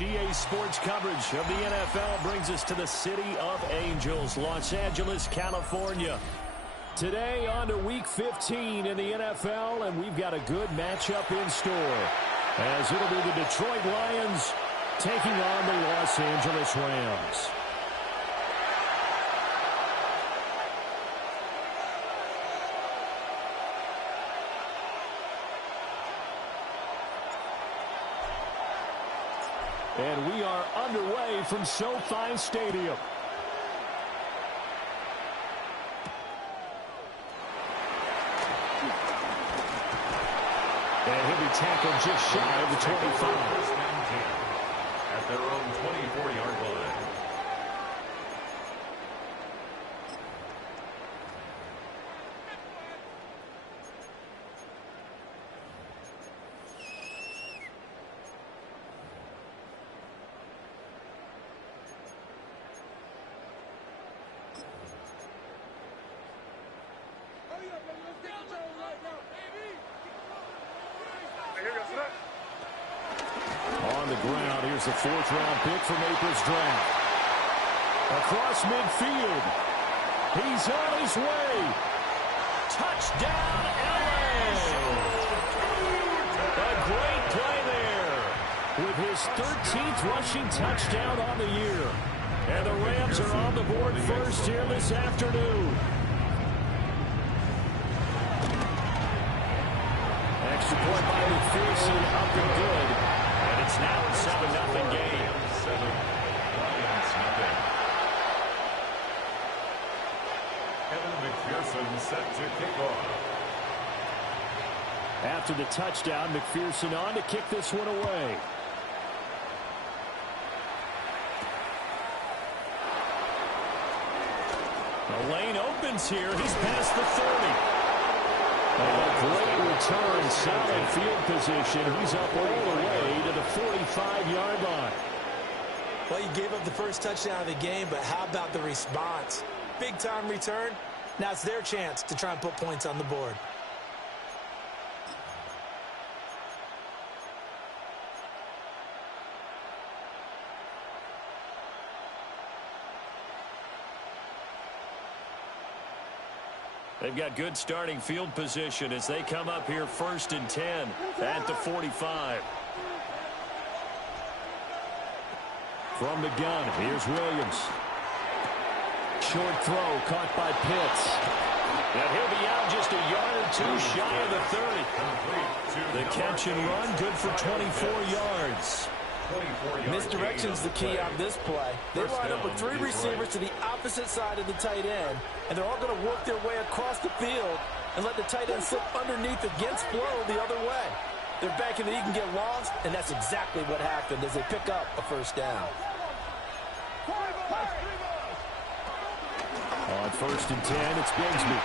EA Sports coverage of the NFL brings us to the City of Angels, Los Angeles, California. Today on to Week 15 in the NFL, and we've got a good matchup in store, as it'll be the Detroit Lions taking on the Los Angeles Rams. And we are underway from SoFi Stadium. And he'll be tackled just shy of the 25. At their own 24-yard line. On the ground, here's the fourth-round pick from April's draft. Across midfield. He's on his way. Touchdown, LA! A great play there with his 13th rushing touchdown on the year. And the Rams are on the board first here this afternoon. Extra point by McPherson, up and good. And it's now a 7-0 game. 7, Lions nothing. Kevin McPherson set to kick off. After the touchdown, McPherson on to kick this one away. The lane opens here. He's past the 30. A great return, solid field position. He's up all the way to the 45-yard line. Well, you gave up the first touchdown of the game, but how about the response? Big-time return. Now it's their chance to try and put points on the board. They've got good starting field position as they come up here 1st and 10 at the 45. From the gun, here's Williams. Short throw caught by Pitts. And he'll be out just a yard or two shy of the 30. The catch and run, good for 24 yards. Misdirection's the key on this play. They line up with 3 receivers to the opposite side of the tight end, and they're all going to work their way across the field and let the tight end slip underneath against flow the other way. They're banking that he can get lost, and that's exactly what happened as they pick up a first down. On 1st and 10, it's Bigsby.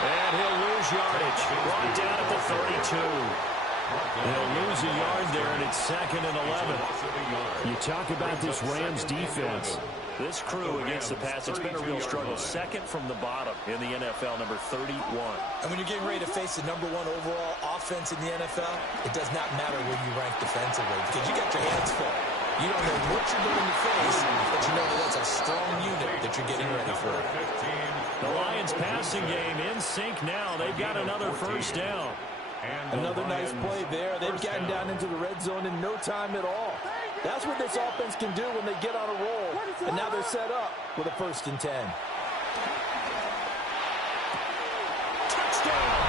And he'll lose yardage. Brought down at the 32. They'll lose a yard there, and it's 2nd and 11. You talk about this Rams defense. This crew against the pass, it's been a real struggle. 2nd from the bottom in the NFL, number 31. And when you're getting ready to face the number 1 overall offense in the NFL, it does not matter where you rank defensively because you got your hands full. You don't know what you're going to face, but you know that that's a strong unit that you're getting ready for. The Lions passing game in sync now. They've got another first down. Another nice play there. They've gotten down into the red zone in no time at all. That's what this offense can do when they get on a roll. And now they're set up with a 1st and 10. Touchdown!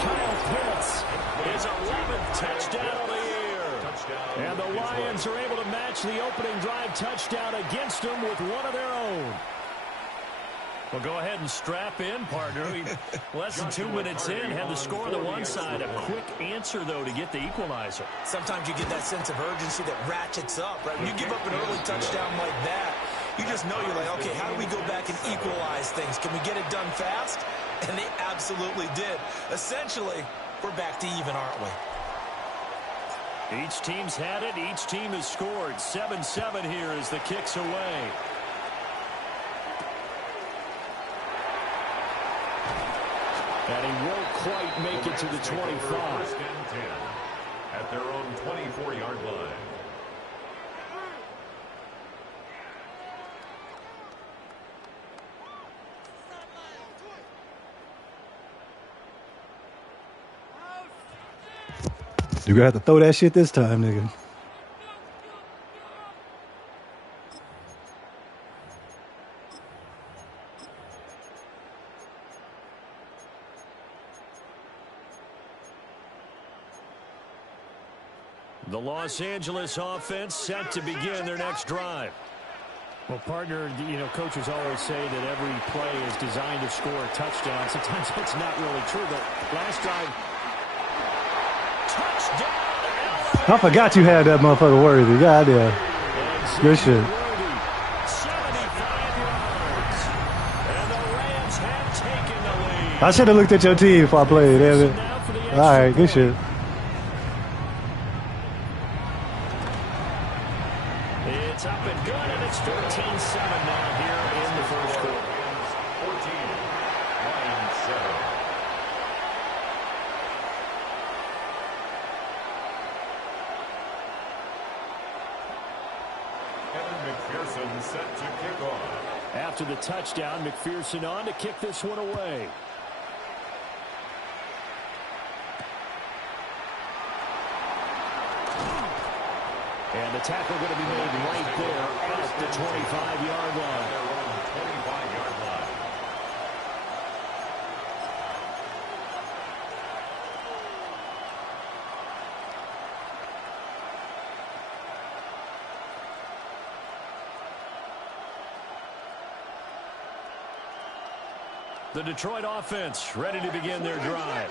Kyle Pitts, his 11th touchdown of the year. And the Lions are able to match the opening drive touchdown against them with one of their own. Well, go ahead and strap in, partner. Less than 2 minutes in, had the score on the one side. A quick answer, though, to get the equalizer. Sometimes you get that sense of urgency that ratchets up, right? When you give up an early touchdown like that, you just know you're like, okay, how do we go back and equalize things? Can we get it done fast? And they absolutely did. Essentially, we're back to even, aren't we? Each team's had it. Each team has scored. 7-7 here as the kick's away. And he won't quite make it to the 25. At their own 24-yard line. You're gonna have to throw that shit this time, nigga. The Los Angeles offense set to begin their next drive. Well, partner, you know, coaches always say that every play is designed to score a touchdown. Sometimes it's not really true, but last drive, touchdown. I forgot you had that motherfucker worthy. Goddamn. Good shit. 75 yards. And the Rams have taken the lead. I should have looked at your team before I played, damn it. All right, good shit. It's up and good, and it's 14-7 now here in the first quarter. 14-7. Kevin McPherson set to kick off. After the touchdown, McPherson on to kick this one away. And the tackle going to be made right there at the 25-yard line. Their own 25-yard line. The Detroit offense ready to begin their drive.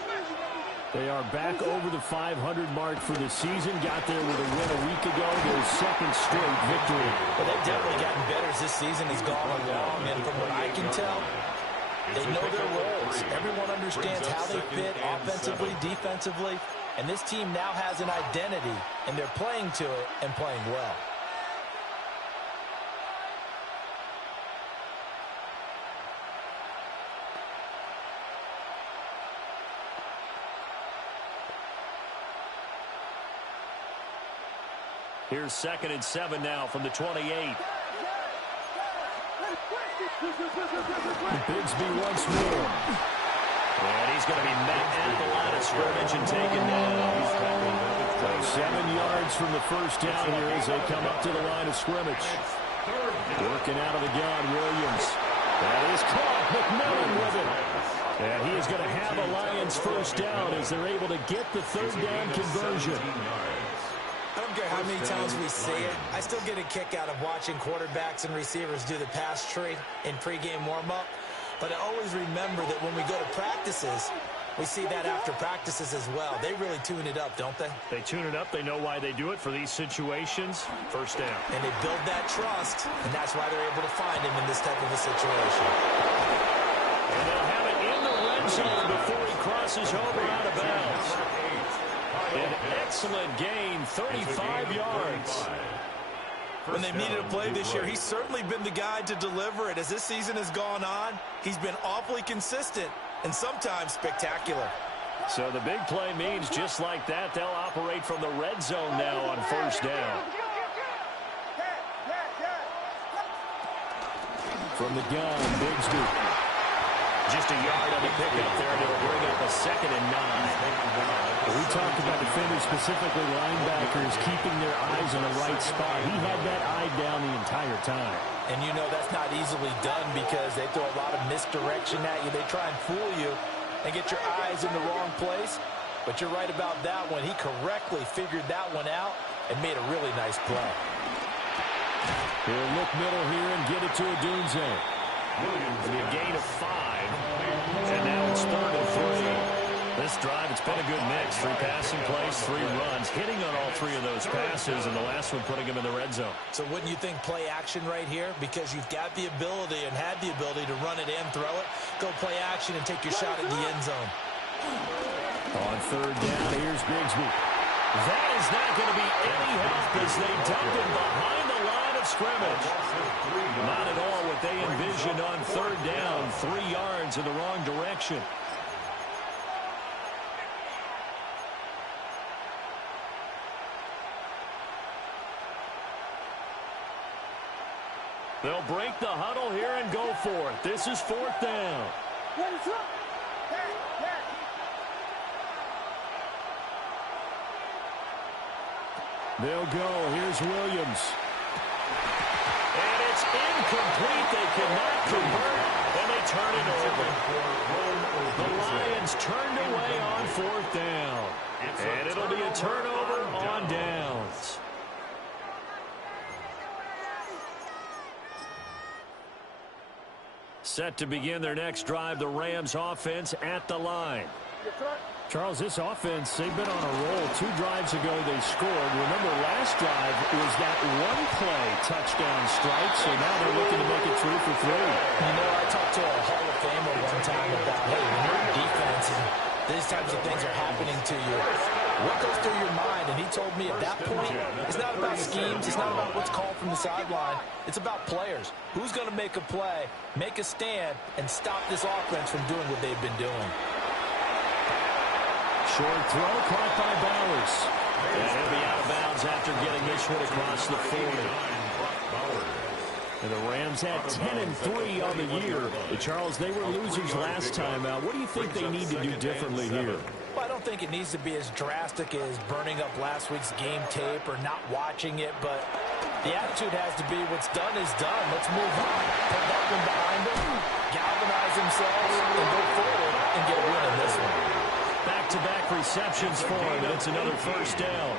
They are back over the 500 mark for the season. Got there with a win a week ago. Their second straight victory. Well, they've definitely gotten better as this season has gone along. And from what I can tell, they know their roles. Everyone understands how they fit offensively, defensively. And this team now has an identity, and they're playing to it and playing well. Here's 2nd and 7 now from the 28. Bigsby once more. And he's going to be met at the line of scrimmage and taken down. 7 yards from the first down here as they come up to the line of scrimmage. Working out of the gun, Williams. That is caught. McMillan with it. And he is going to have a Lions first down as they're able to get the third down conversion. I don't care how many times we see it. I still get a kick out of watching quarterbacks and receivers do the pass tree in pregame warm-up. But I always remember that when we go to practices, we see that after practices as well. They really tune it up, don't they? They tune it up. They know why they do it for these situations. First down. And they build that trust, and that's why they're able to find him in this type of a situation. And they'll have it in the red zone before he crosses over out of bounds. An excellent gain, 35 yards. When they've needed a play this year, he's certainly been the guy to deliver it. As this season has gone on, he's been awfully consistent and sometimes spectacular. So the big play means just like that, they'll operate from the red zone now on first down. From the gun, Bigsby. Just a yard on the pickup there, and it'll bring up a 2nd and 9. we talked about defenders, specifically linebackers, keeping their eyes in the right spot. He had that eye down the entire time. And you know that's not easily done because they throw a lot of misdirection at you. They try and fool you and get your eyes in the wrong place. But you're right about that one. He correctly figured that one out and made a really nice play. He'll look middle here and get it to Odunze. Williams, a gain of 5. And now it's 3rd and 3. This drive, it's been a good mix. 3 passing plays, 3 runs, hitting on all 3 of those passes, and the last one putting him in the red zone. So wouldn't you think play action right here? Because you've got the ability and had the ability to run it and throw it. Go play action and take your shot at the end zone. On 3rd down, here's Bigsby. That is not going to be any help as they dump him behind the line of scrimmage. Not at all what they envisioned on third down. 3 yards in the wrong direction. They'll break the huddle here and go for it. This is 4th down. They'll go. Here's Williams. And it's incomplete. They cannot convert, and they turn it over. The Lions turned away on 4th down. And it'll be a turnover on downs. Set to begin their next drive, the Rams offense at the line. Charles, this offense, they've been on a roll. 2 drives ago they scored. Remember, last drive was that one-play touchdown strike, so now they're looking to make it 3 for 3. You know, I talked to a Hall of Famer one time about, hey, when you're in defense and these types of things are happening to you, what goes through your mind? And he told me at that point, it's not about schemes, it's not about what's called from the sideline. It's about players. Who's going to make a play, make a stand, and stop this offense from doing what they've been doing? Short throw caught by Bowers. And he'll be out of bounds after getting this one across the 40. And the Rams had 10-3 on the year. But Charles, they were losers last time out. What do you think they need to do differently here? Well, I don't think it needs to be as drastic as burning up last week's game tape or not watching it, but the attitude has to be what's done is done. Let's move on. Put that one behind them, galvanize themselves, and go forward and get a win in this one. Back-to-back receptions for him, and it's another 1st down.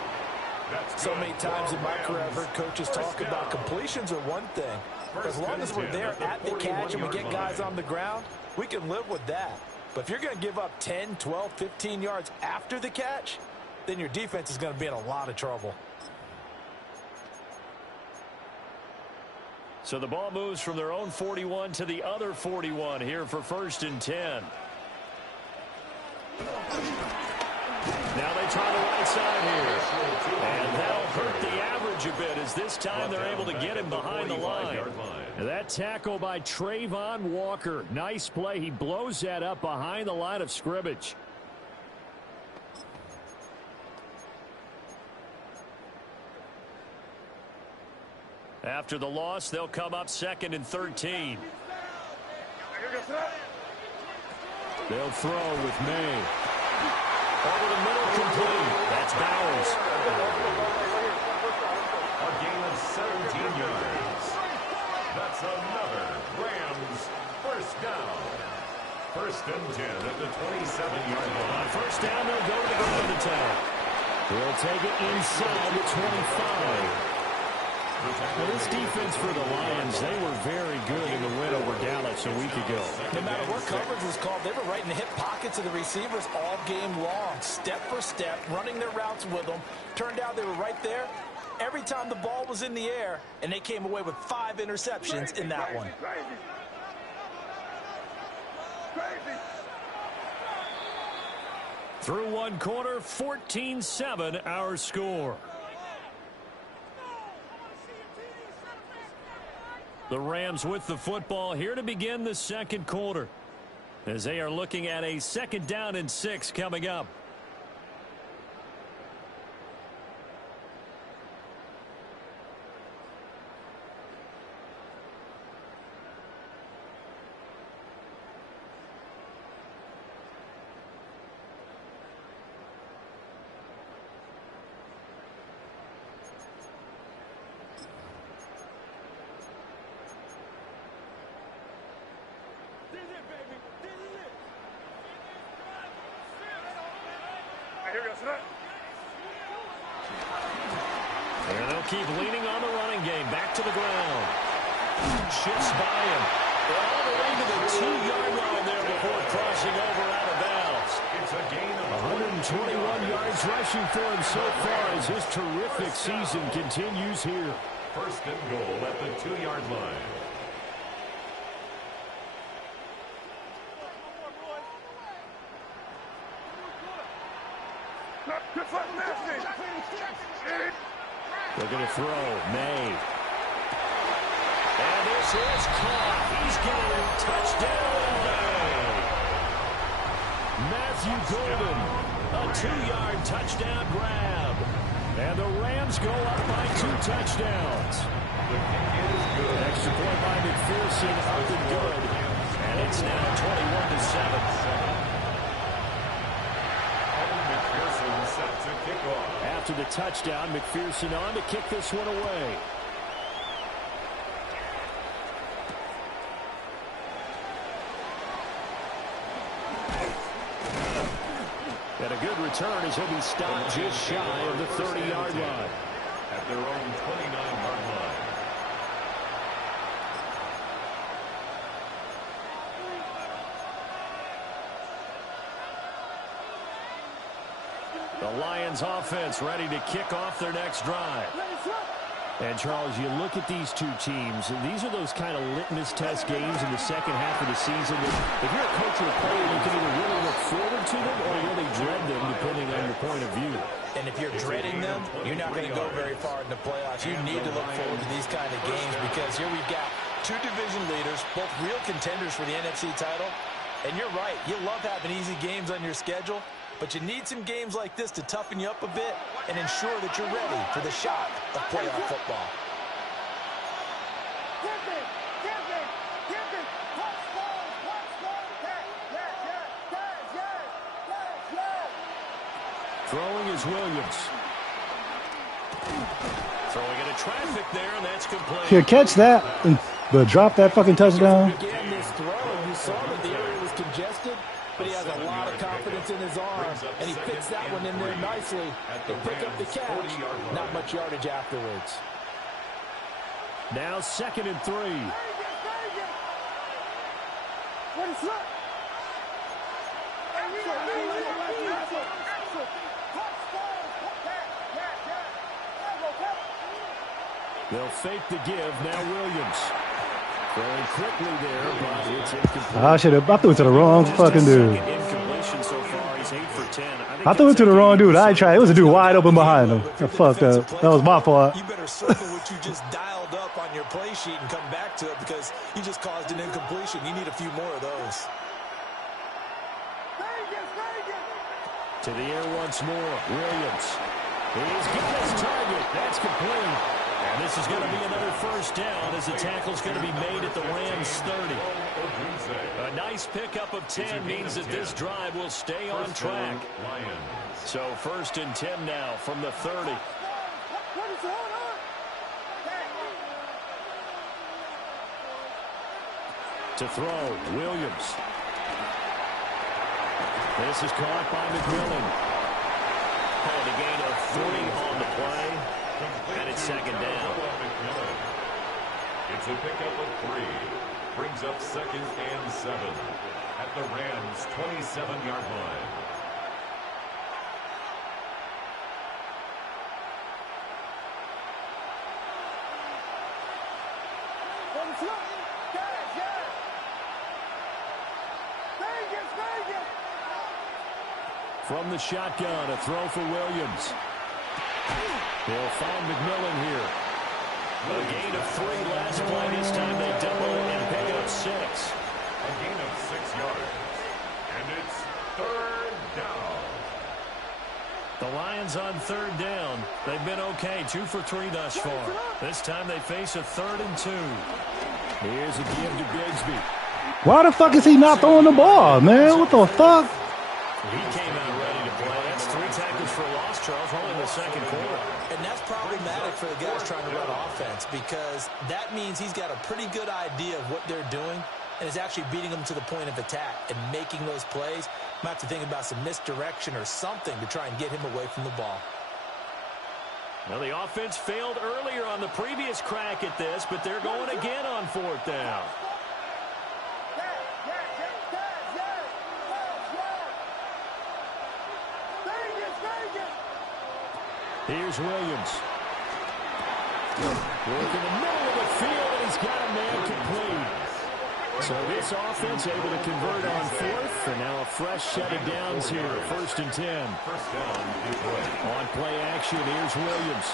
So many times in my career, I've heard coaches talk about completions are one thing. As long as we're there at the catch and we get guys on the ground, we can live with that. But if you're going to give up 10, 12, 15 yards after the catch, then your defense is going to be in a lot of trouble. So the ball moves from their own 41 to the other 41 here for 1st and 10. Now they try the right side here. And that'll hurt the average a bit as this time they're able to get him behind the line. And that tackle by Trayvon Walker. Nice play. He blows that up behind the line of scrimmage. After the loss, they'll come up 2nd and 13. They'll throw with May. Over the middle, complete. That's Bowers. A gain of 17 yards. That's another Rams 1st down. 1st and 10 at the 27-yard line. On 1st down, they'll go to the ground attack. They'll take it inside the 25. Now, this defense for the Lions, they were very good in the win over Dallas a week ago. No matter what coverage was called, they were right in the hip pockets of the receivers all game long, step for step, running their routes with them. Turned out they were right there every time the ball was in the air, and they came away with 5 interceptions in that one. Through one quarter, 14-7 our score. The Rams with the football here to begin the 2nd quarter, as they are looking at a 2nd down and 6 coming up. And they'll keep leaning on the running game. Back to the ground. Shifts by him. All the way to the 2-yard line there before crossing over out of bounds. It's a gain of 121 yards rushing for him so far as his terrific season continues here. 1st and goal at the 2-yard line. Good foot, nasty. Looking to throw. May. And this is caught. He's got it. Touchdown, May. Matthew Golden. A 2-yard touchdown grab. And the Rams go up by 2 touchdowns. Extra point by McPherson, up and good. And it's now 21-7. McPherson set to kick off. After the touchdown, McPherson on to kick this one away. And a good return as he'll be stopped just shy of the 30-yard line. At their own 29-yard line. The Lions offense ready to kick off their next drive. And, Charles, you look at these two teams, and these are those kind of litmus test games in the second half of the season. If you're a coach or a player, you can either really look forward to them or really dread them, depending on your point of view. And if you're dreading them, you're not going to go very far in the playoffs. You need to look forward to these kind of games because here we've got 2 division leaders, both real contenders for the NFC title. And you're right, you love having easy games on your schedule, but you need some games like this to toughen you up a bit and ensure that you're ready for the shock of playoff football. Throwing is Williams. Throwing into traffic there, and that's complete. Should catch that, but drop that fucking touchdown. Began this throw, you saw that the area was congested, but he has a lot of confidence in his arm, and he fits that one in there nicely to pick up the catch. Not much yardage afterwards. Now 2nd and 3. They'll fake the give. Now Williams. Throwing quickly there, but it's incomplete. I threw it to the wrong fucking dude. Incompletion so far. He's 8 for 10. I threw it to the wrong dude. I tried. It was a dude wide open behind him. I fucked up. That was my fault. You better circle what you just dialed up on your play sheet and come back to it because you just caused an incompletion. You need a few more of those. To the air once more. Williams. He's got his target. That's complete. And this is going to be another first down as the tackle's going to be made at the Rams 30. A nice pickup of 10 means that this drive will stay on track. So 1st and 10 now from the 30. To throw, Williams. This is caught by McMillan. And a gain of 3 on the play. And it's 2nd down. It's a pickup of 3. Brings up 2nd and 7 at the Rams' 27-yard line. From the shotgun, a throw for Williams. They'll find McMillan here. A gain of 3 last play. This time they double and pick up 6. A gain of 6 yards. And it's 3rd down. The Lions on 3rd down. They've been okay. 2 for 3 thus far. This time they face a 3rd and 2. Here's a give to Bigsby. Why the fuck is he not throwing the ball, man? What the fuck? He came out ready to play. That's 3 tackles for loss, Charles, only in the 2nd quarter. And that's problematic for the guys trying to run offense because that means he's got a pretty good idea of what they're doing and is actually beating them to the point of attack and making those plays. Might have to think about some misdirection or something to try and get him away from the ball. Well, the offense failed earlier on the previous crack at this, but they're going again on 4th down. Here's Williams. Working the middle of the field, and he's got a man complete. So this offense able to convert on 4th, and now a fresh set of downs here. 1st and 10. First down, Detroit. On play action, here's Williams.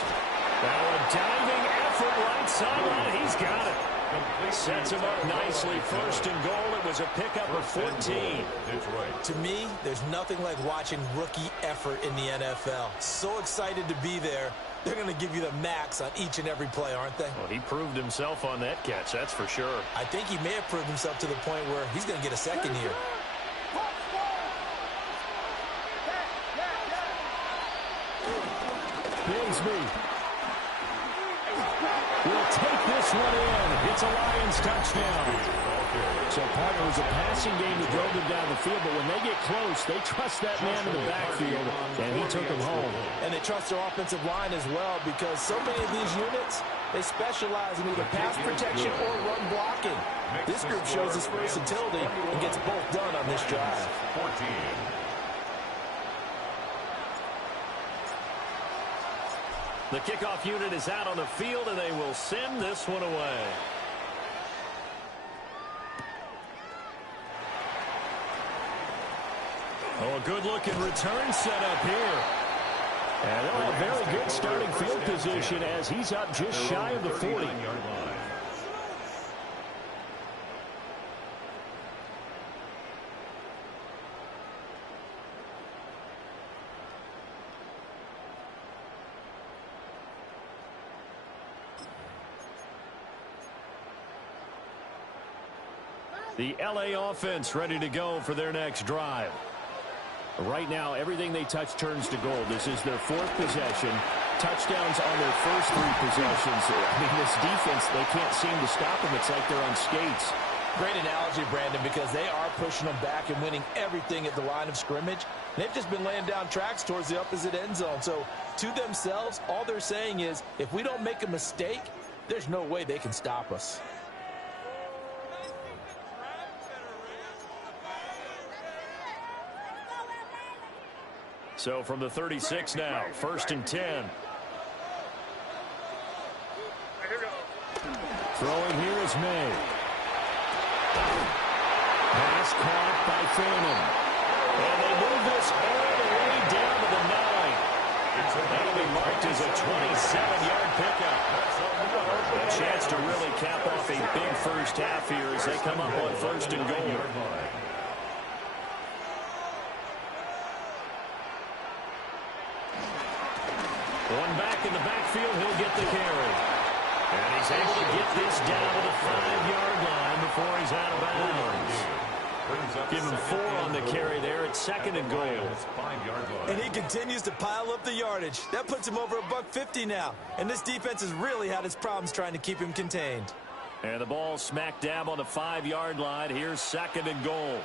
Now a diving effort right sideline. He's got it. Sets him up nicely. First and goal. It was a pickup of 14. To me, there's nothing like watching rookie effort in the NFL. So excited to be there. They're going to give you the max on each and every play, aren't they? Well, he proved himself on that catch, that's for sure. I think he may have proved himself to the point where he's going to get a second here. Bigsby will take this one in. It's a Lions touchdown. So, partner, it was a passing game that drove them down the field, but when they get close, they trust that man in the backfield, and he took them home. And they trust their offensive line as well, because so many of these units, they specialize in either pass protection or run blocking. This group shows its versatility and gets both done on this drive. 14. The kickoff unit is out on the field, and they will send this one away. Oh, a good-looking return set up here. And they'll have a very good starting field position as he's up just shy of the 40. The LA offense ready to go for their next drive. Right now, everything they touch turns to gold. This is their fourth possession. Touchdowns on their first three possessions. I mean, this defense, they can't seem to stop them. It's like they're on skates. Great analogy, Brandon, because they are pushing them back and winning everything at the line of scrimmage. They've just been laying down tracks towards the opposite end zone. So, to themselves, all they're saying is, if we don't make a mistake, there's no way they can stop us. So from the 36 now, first and 10. Throwing here is May. Pass caught by Freeman. And they move this all the way down to the 9. That'll be marked as a 27-yard pickup. A chance to really cap off a big first half here as they come up on first and goal. One back in the backfield, he'll get the carry. And he's able to get this down to the 5-yard line before he's out of bounds. Give him 4 on the carry there. It's second and goal. And he continues to pile up the yardage. That puts him over $150 now. And this defense has really had its problems trying to keep him contained. And the ball smack dab on the 5-yard line. Here's second and goal.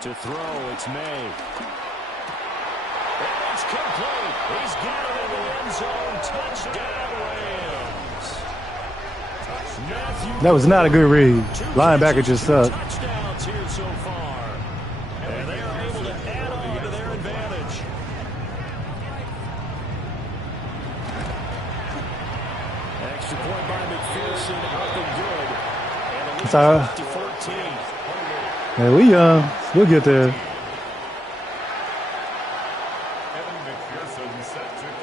To throw, it's May. It's complete. He's got it in the end zone. Touchdown, Rams. That was not a good read. Linebacker just sucked. Touchdowns here so far. And they are able to add on to their advantage. Extra point by McPherson, up and good. And It's all right. to 14. Yeah, we'll get there.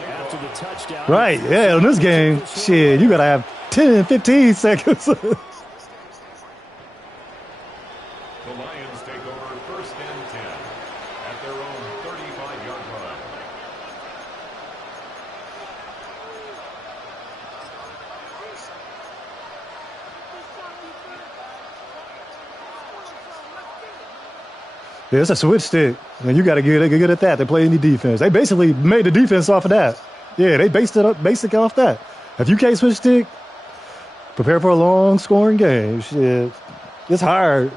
After the touchdown. Right, yeah, in this game, shit, you got to have 10, 15 seconds. The Lions take over first and 10 at their own 35-yard line. Yeah, it's a switch stick, and you got to get good at that. They play any defense. They basically made the defense off of that. Yeah, they based it up basically off that. If you can't switch stick, prepare for a long scoring game. Shit, it's hard.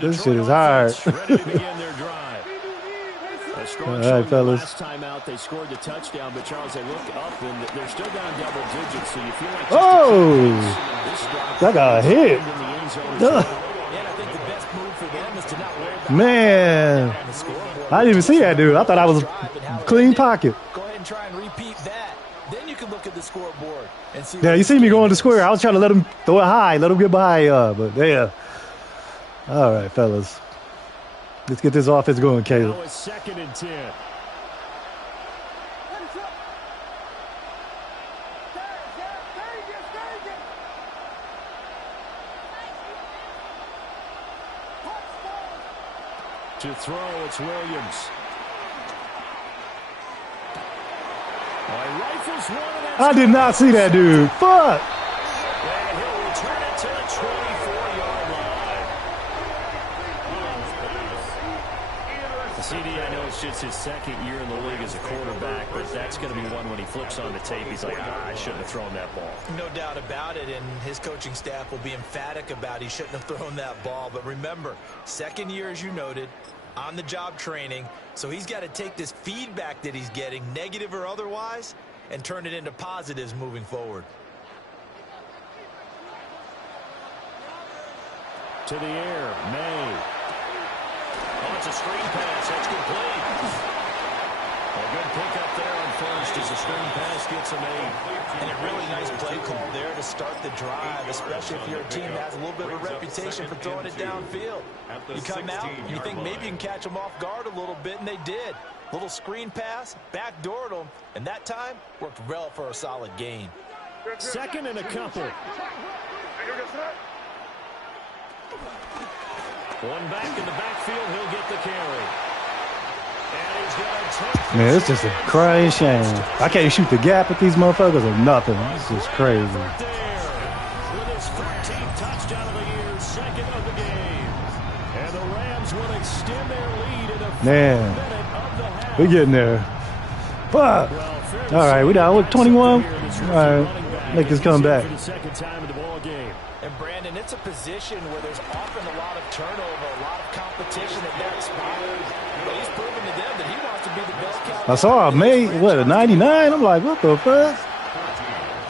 This shit is hard. All right, fellas. Last time out, they scored the touchdown, but Charles, they look up and they're still down double digits. So you feel like that got a hit. Man, I didn't even see that dude. I thought I was clean pocket. Go ahead and try and repeat that. Then you can look at the scoreboard and see. Yeah, you see me going to square. I was trying to let him throw it high, let him get by, but yeah. All right, fellas. Let's get this offense going, Caleb. Now it's second and 10. To throw, it's Williams. Rifles one, and I did not see that dude. Fuck. and he'll return it to the 24-yard line. CD, I know it's just his second year in the league as a quarterback, but that's going to be one when he flips on the tape. He's like, I shouldn't have thrown that ball. No doubt about it, and his coaching staff will be emphatic about he shouldn't have thrown that ball. But remember, second year, as you noted, on-the-job training, so he's got to take this feedback that he's getting, negative or otherwise, and turn it into positives moving forward. To the air, May. Oh, it's a screen pass. That's complete. A good pickup there on first as the screen pass gets him 8. And a really nice play call there to start the drive, especially if you're a team that has a little bit of a reputation for throwing it downfield. You come out and you think maybe you can catch them off guard a little bit, and they did. Little screen pass, backdoored them, and that time worked well for a solid gain. Second and a couple. One back in the backfield, he'll get the carry. And he's going to take Man, it's just a crying shame. I can't shoot the gap with these motherfuckers or nothing. This is crazy. right there. With his 13th touchdown of the year, second of the game. And the Rams will extend their lead in the final Man, minute of the half. we getting there. Fuck. All right, we down with 21. All right, make this come back. For the second time in the ball game. And Brandon, it's a position where there's often a lot of turnover, a lot of competition at that spot. But he's proven to them that he wants to be the best counter. I saw I made, what, a 99? I'm like, what the fuck?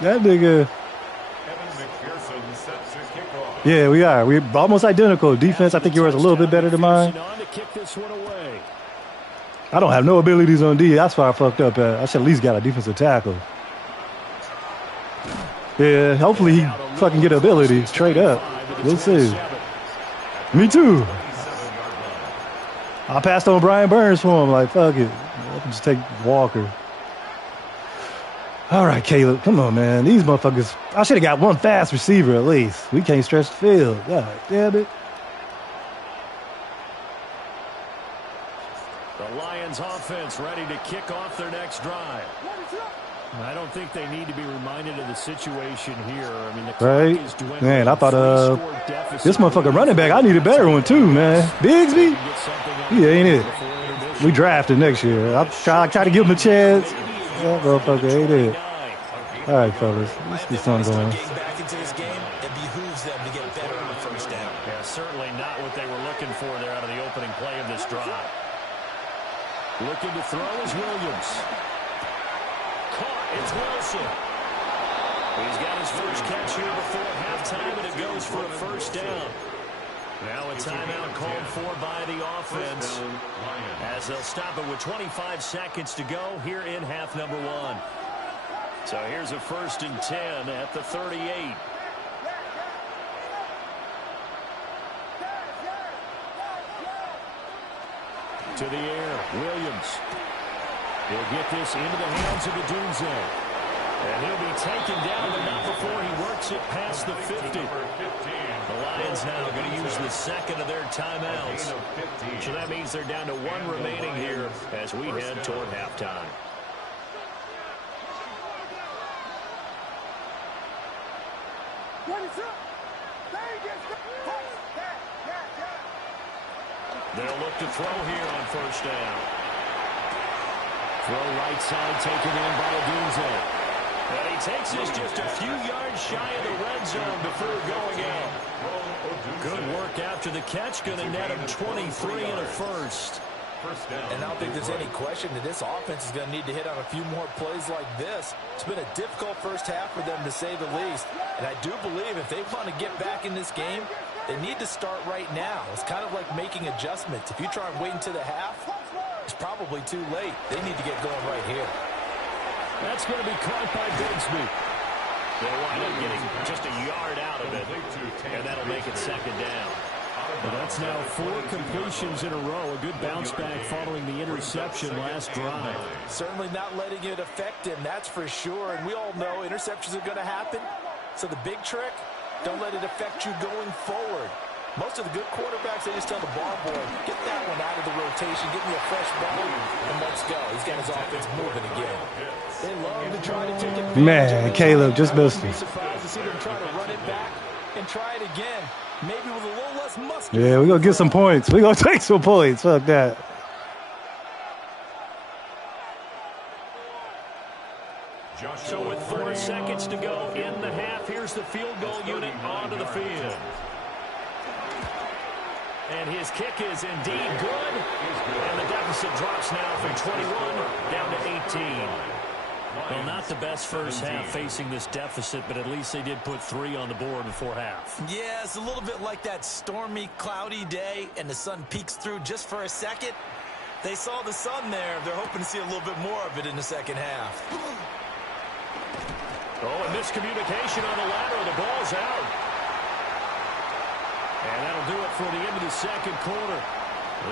That nigga. Yeah, we are. We're almost identical. Defense, I think yours is a little bit better than mine. I don't have no abilities on D. That's why I fucked up at. I should at least got a defensive tackle. Yeah, hopefully he fucking get ability straight up. We'll see. Me too. I passed on Brian Burns for him. Like, fuck it. I can just take Walker. All right, Caleb. Come on, man. These motherfuckers. I should have got one fast receiver at least. We can't stretch the field. God damn it. The Lions offense ready to kick off their next drive. I don't think they need to be reminded of the situation here. I mean, the clock is dwindling. Man, I thought this motherfucker running back, I need a better one too, man. Bigsby? He ain't it. We drafted next year. I try to give him a chance. That motherfucker ain't it. All right, fellas. Let's get something going. Getting back into this game, it behooves them to get better on the first down. Yeah, certainly not what they were looking for there out of the opening play of this drive. Looking to throw is Williams. Caught, it's Wilson. He's got his first catch here before halftime, and it goes for a first down. Now a timeout called for by the offense as they'll stop it with 25 seconds to go here in half number 1. So here's a 1st and 10 at the 38. To the air, Williams. He'll get this into the hands of Adunze. And he'll be taken down, but not before he works it past the 50. The Lions now going to use the second of their timeouts. So that means they're down to 1 remaining here as we head toward halftime. They'll look to throw here on first down. Throw right side taken in by Adunze. And he takes this just a few yards shy of the red zone before going out. Good work after the catch. Going to net him 23 and a first. And I don't think there's any question that this offense is going to need to hit on a few more plays like this. It's been a difficult first half for them, to say the least. And I do believe if they want to get back in this game, they need to start right now. It's kind of like making adjustments. If you try and wait until the half, it's probably too late. They need to get going right here. That's going to be caught by Bigsby. They'll wind up getting just a yard out of it, and that'll make it second down. Well, that's now 4 completions in a row. A good bounce back following the interception last drive. Certainly not letting it affect him, that's for sure. And we all know interceptions are going to happen. So the big trick, don't let it affect you going forward. Most of the good quarterbacks, they just tell the ball boy, get that one out of the rotation, get me a fresh ball, and let's go. He's got his offense moving again. They love to try to take advantage. Man, Caleb just missed Be him. surprised to see them try to run it back and try it again. Maybe with a little less muscle. Yeah, we're going to get some points. We're going to take some points. Fuck that. So with 4 seconds to go in the half, here's the field goal unit onto the field. And his kick is indeed good. And the deficit drops now from 21 down to 18. Well, not the best first half facing this deficit, but at least they did put 3 on the board before half. Yeah, it's a little bit like that stormy, cloudy day, and the sun peeks through just for a second. They saw the sun there. They're hoping to see a little bit more of it in the second half. Oh, and miscommunication on the lateral. The ball's out. And that'll do it for the end of the second quarter.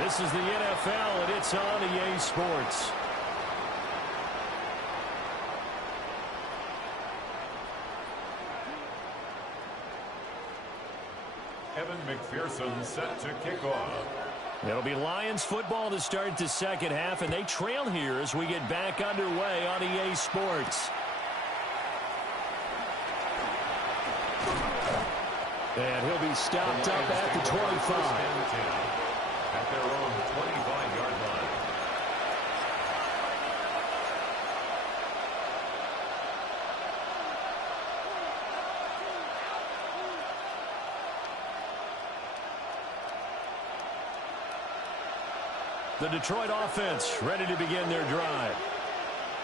This is the NFL, and it's on EA Sports. Evan McPherson set to kick off. It'll be Lions football to start the second half, and they trail here as we get back underway on EA Sports. And he'll be stopped up at the 25. At their own 25-yard line. The Detroit offense ready to begin their drive.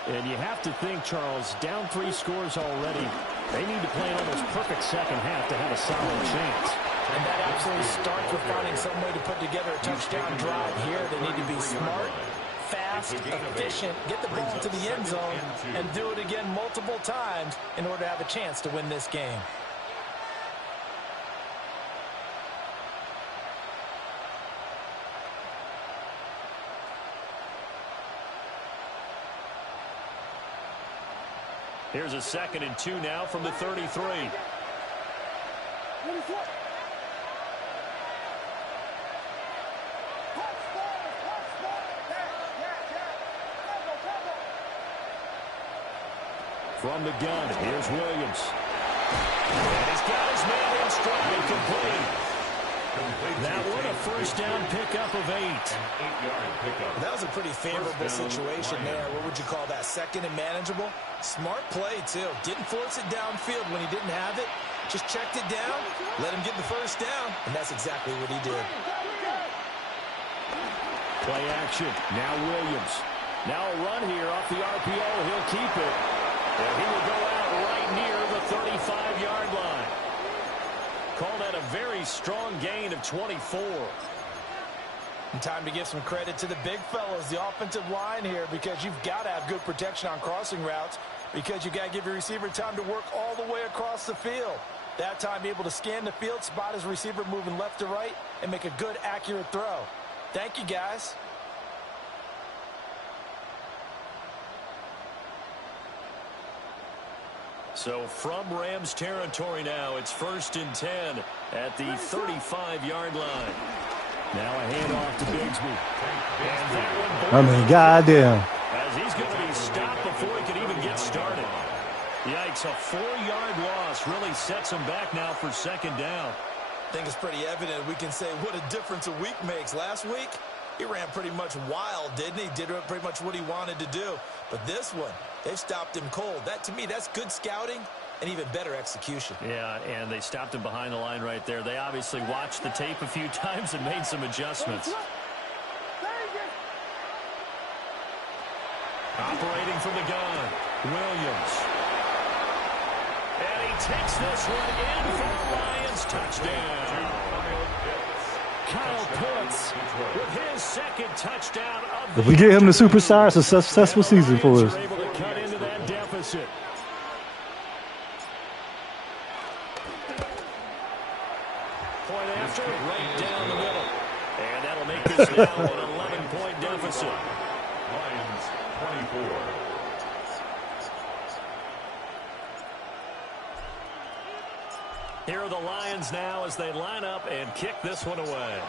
And you have to think, Charles, down 3 scores already. They need to play an almost perfect second half to have a solid chance. And that absolutely starts with finding some way to put together a touchdown drive here. They need to be smart, fast, efficient, get the ball to the end zone, and do it again multiple times in order to have a chance to win this game. Here's a 2nd and 2 now from the 33. From the gun, here's Williams. And he's got his man in stride, complete. That one a first down pickup of 8. That was a pretty favorable situation there. What would you call that? 2nd and manageable? Smart play, too. Didn't force it downfield when he didn't have it. Just checked it down, let him get the first down, and that's exactly what he did. Play action. Now Williams. Now a run here off the RPO. He'll keep it. And he will go out right near the 35-yard line. Call that a very strong gain of 24. And time to give some credit to the big fellas, the offensive line here, because you've got to have good protection on crossing routes, because you've got to give your receiver time to work all the way across the field. That time, be able to scan the field, spot his receiver moving left to right, and make a good, accurate throw. Thank you, guys. So from Rams territory now, it's 1st and 10 at the 35-yard line. Now a handoff to Bigsby. And that one, I mean, goddamn. as he's going to be stopped before he can even get started. Yikes, a 4-yard loss really sets him back now for 2nd down. I think it's pretty evident. We can say what a difference a week makes. Last week, he ran pretty much wild, didn't he? Did pretty much what he wanted to do. But this one, they stopped him cold. That, to me, that's good scouting and even better execution. Yeah, and they stopped him behind the line right there. They obviously watched the tape a few times and made some adjustments. Operating from the gun, Williams. And he takes this one in for a Lions touchdown. Kyle Pitts with his 2nd touchdown of the If we get him the superstar, it's a successful season for us. able to cut into that deficit. Point after, right down the middle. And that'll make this now an 11-point deficit. Lions 24. Here are the Lions now as they line up and kick this one away.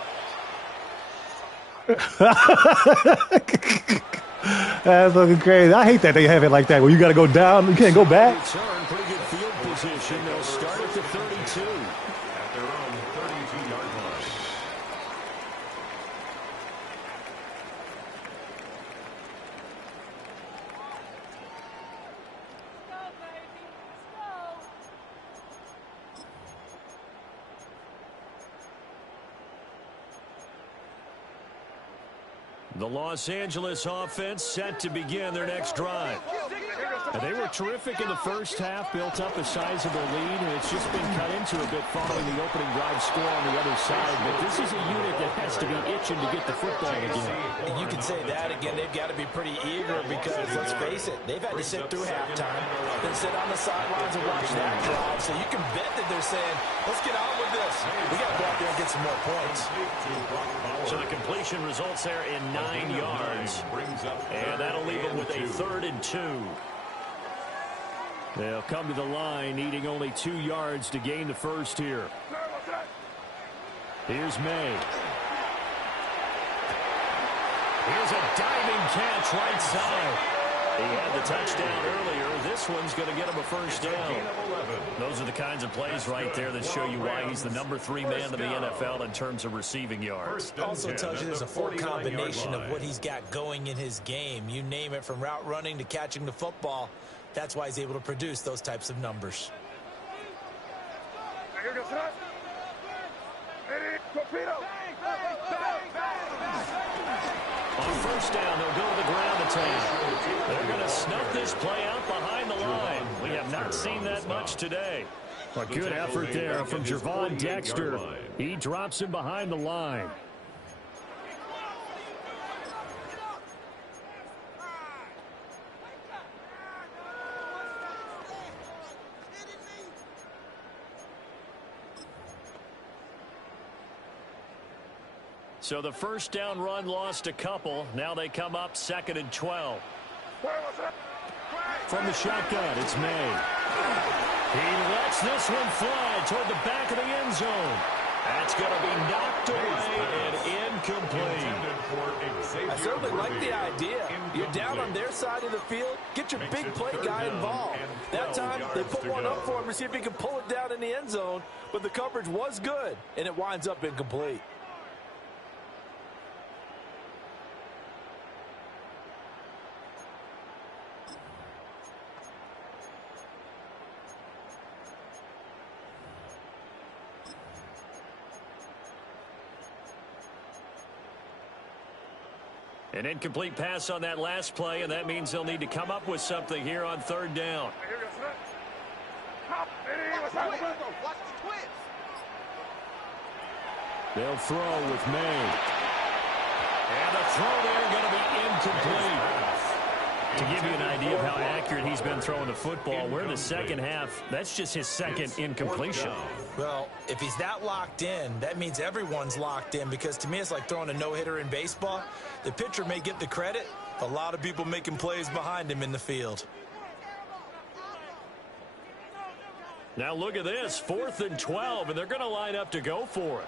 That's fucking crazy. I hate that they have it like that where you got to go down. You can't go back. Return, pretty good field position. They'll start at the 32. At their own 32-yard line. The Los Angeles offense set to begin their next drive. They were terrific in the first half, built up a sizable lead, and it's just been cut into a bit following the opening drive score on the other side. But this is a unit that has to be itching to get the football again. And you can say that again. They've got to be pretty eager because, let's face it, they've had to sit through halftime, then sit on the sidelines and watch that drive. So you can bet that they're saying, let's get on with this. We got to go out there and get some more points. So the completion results there in 9 yards. And that'll leave them with a 3rd and 2. They'll come to the line needing only 2 yards to gain the first here. Here's May. Here's a diving catch right side. He had the touchdown earlier. This one's going to get him a first down. Those are the kinds of plays right there that show you why he's the number 3 man in the NFL in terms of receiving yards. Also tells you there's a full combination of what he's got going in his game. You name it, from route running to catching the football. That's why he's able to produce those types of numbers. On first down, they'll go to the ground attack. They're going to snuff this play out behind the line. We have not seen that much today. A good effort there from Javon Dexter. He drops him behind the line. So the first down run lost a couple. Now they come up 2nd and 12. From the shotgun, it's May. He lets this one fly toward the back of the end zone. That's going to be knocked away and incomplete. I certainly like the idea. You're down on their side of the field. Get your big play guy involved. That time, they put one up for him to see if he can pull it down in the end zone. But the coverage was good, and it winds up incomplete. An incomplete pass on that last play, and that means they'll need to come up with something here on 3rd down. They'll throw with May. And the throw there going to be incomplete. To give you an idea of how accurate he's been throwing the football, we're in the second half. That's just his 2nd incompletion. Well, if he's that locked in, that means everyone's locked in, because to me it's like throwing a no-hitter in baseball. The pitcher may get the credit, a lot of people making plays behind him in the field. Now look at this, 4th and 12, and they're going to line up to go for it.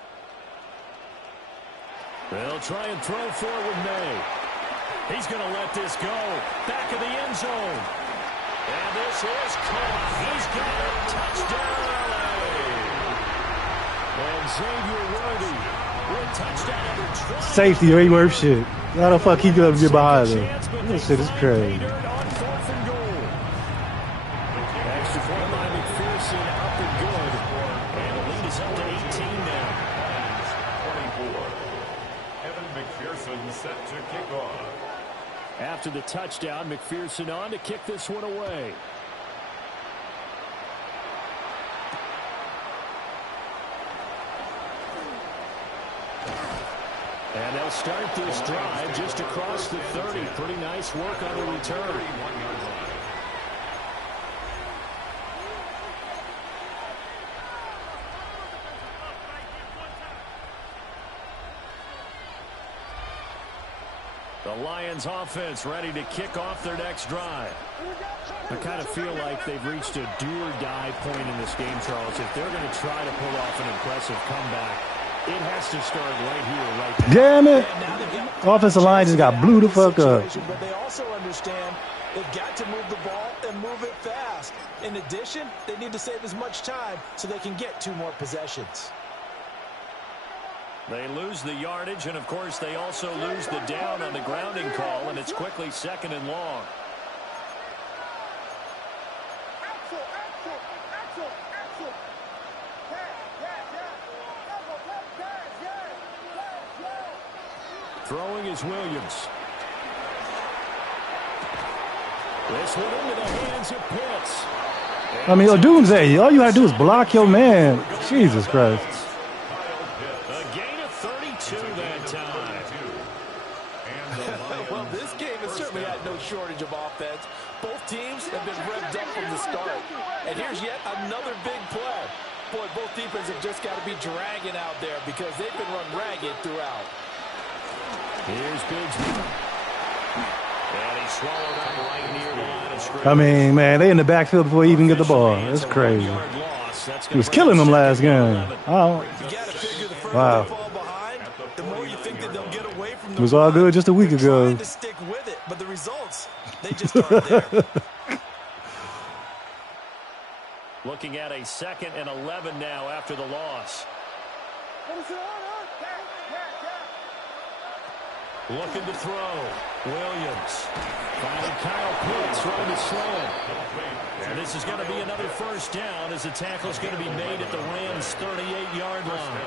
They'll try and throw for it with May. He's going to let this go. Back of the end zone. And this is caught. He's got it. Touchdown, LA. And Xavier Worthy with touchdown number 20. Safety ain't worth shit. How the fuck he gonna get behind him? This shit is crazy. On 4th and goal. Extra point by McPherson, up and good. And the lead is up to 18 now. 24. Evan McPherson set to kick off. After the touchdown, McPherson on to kick this one away. And they'll start this drive just across the 30. Pretty nice work on the return. The Lions offense ready to kick off their next drive. I kind of feel like they've reached a do-or-die point in this game, Charles. If they're going to try to pull off an impressive comeback, it has to start right here, right now. Damn it. Offensive line just got blew the fuck up. But they also understand they've got to move the ball and move it fast. In addition, they need to save as much time so they can get 2 more possessions. They lose the yardage, and, of course, they also lose the down on the grounding call, and it's quickly 2nd and long. Throwing is Williams. This one into the hands of Pitts. I mean, Odunze, all you got to do is block your man. Jesus Christ. A gain of 32 that time. Well, this game has certainly had no shortage of offense. Both teams have been revved up from the start. And here's yet another big play. Boy, both defenses have just got to be dragging out there because they've been run ragged throughout. Here's Bigsby. And he swallowed up right near the line of scrimmage. I mean, man, they in the backfield before he even get the ball. That's crazy. He was killing them last game. Oh. Wow. It was all good just a week ago. To stick with it, but the results, they just aren't there. Looking at a 2nd and 11 now after the loss. Looking to throw. Williams. Finding Kyle Pitts running the slant. And this is going to be another 1st down as the tackle is going to be made at the Rams' 38-yard line.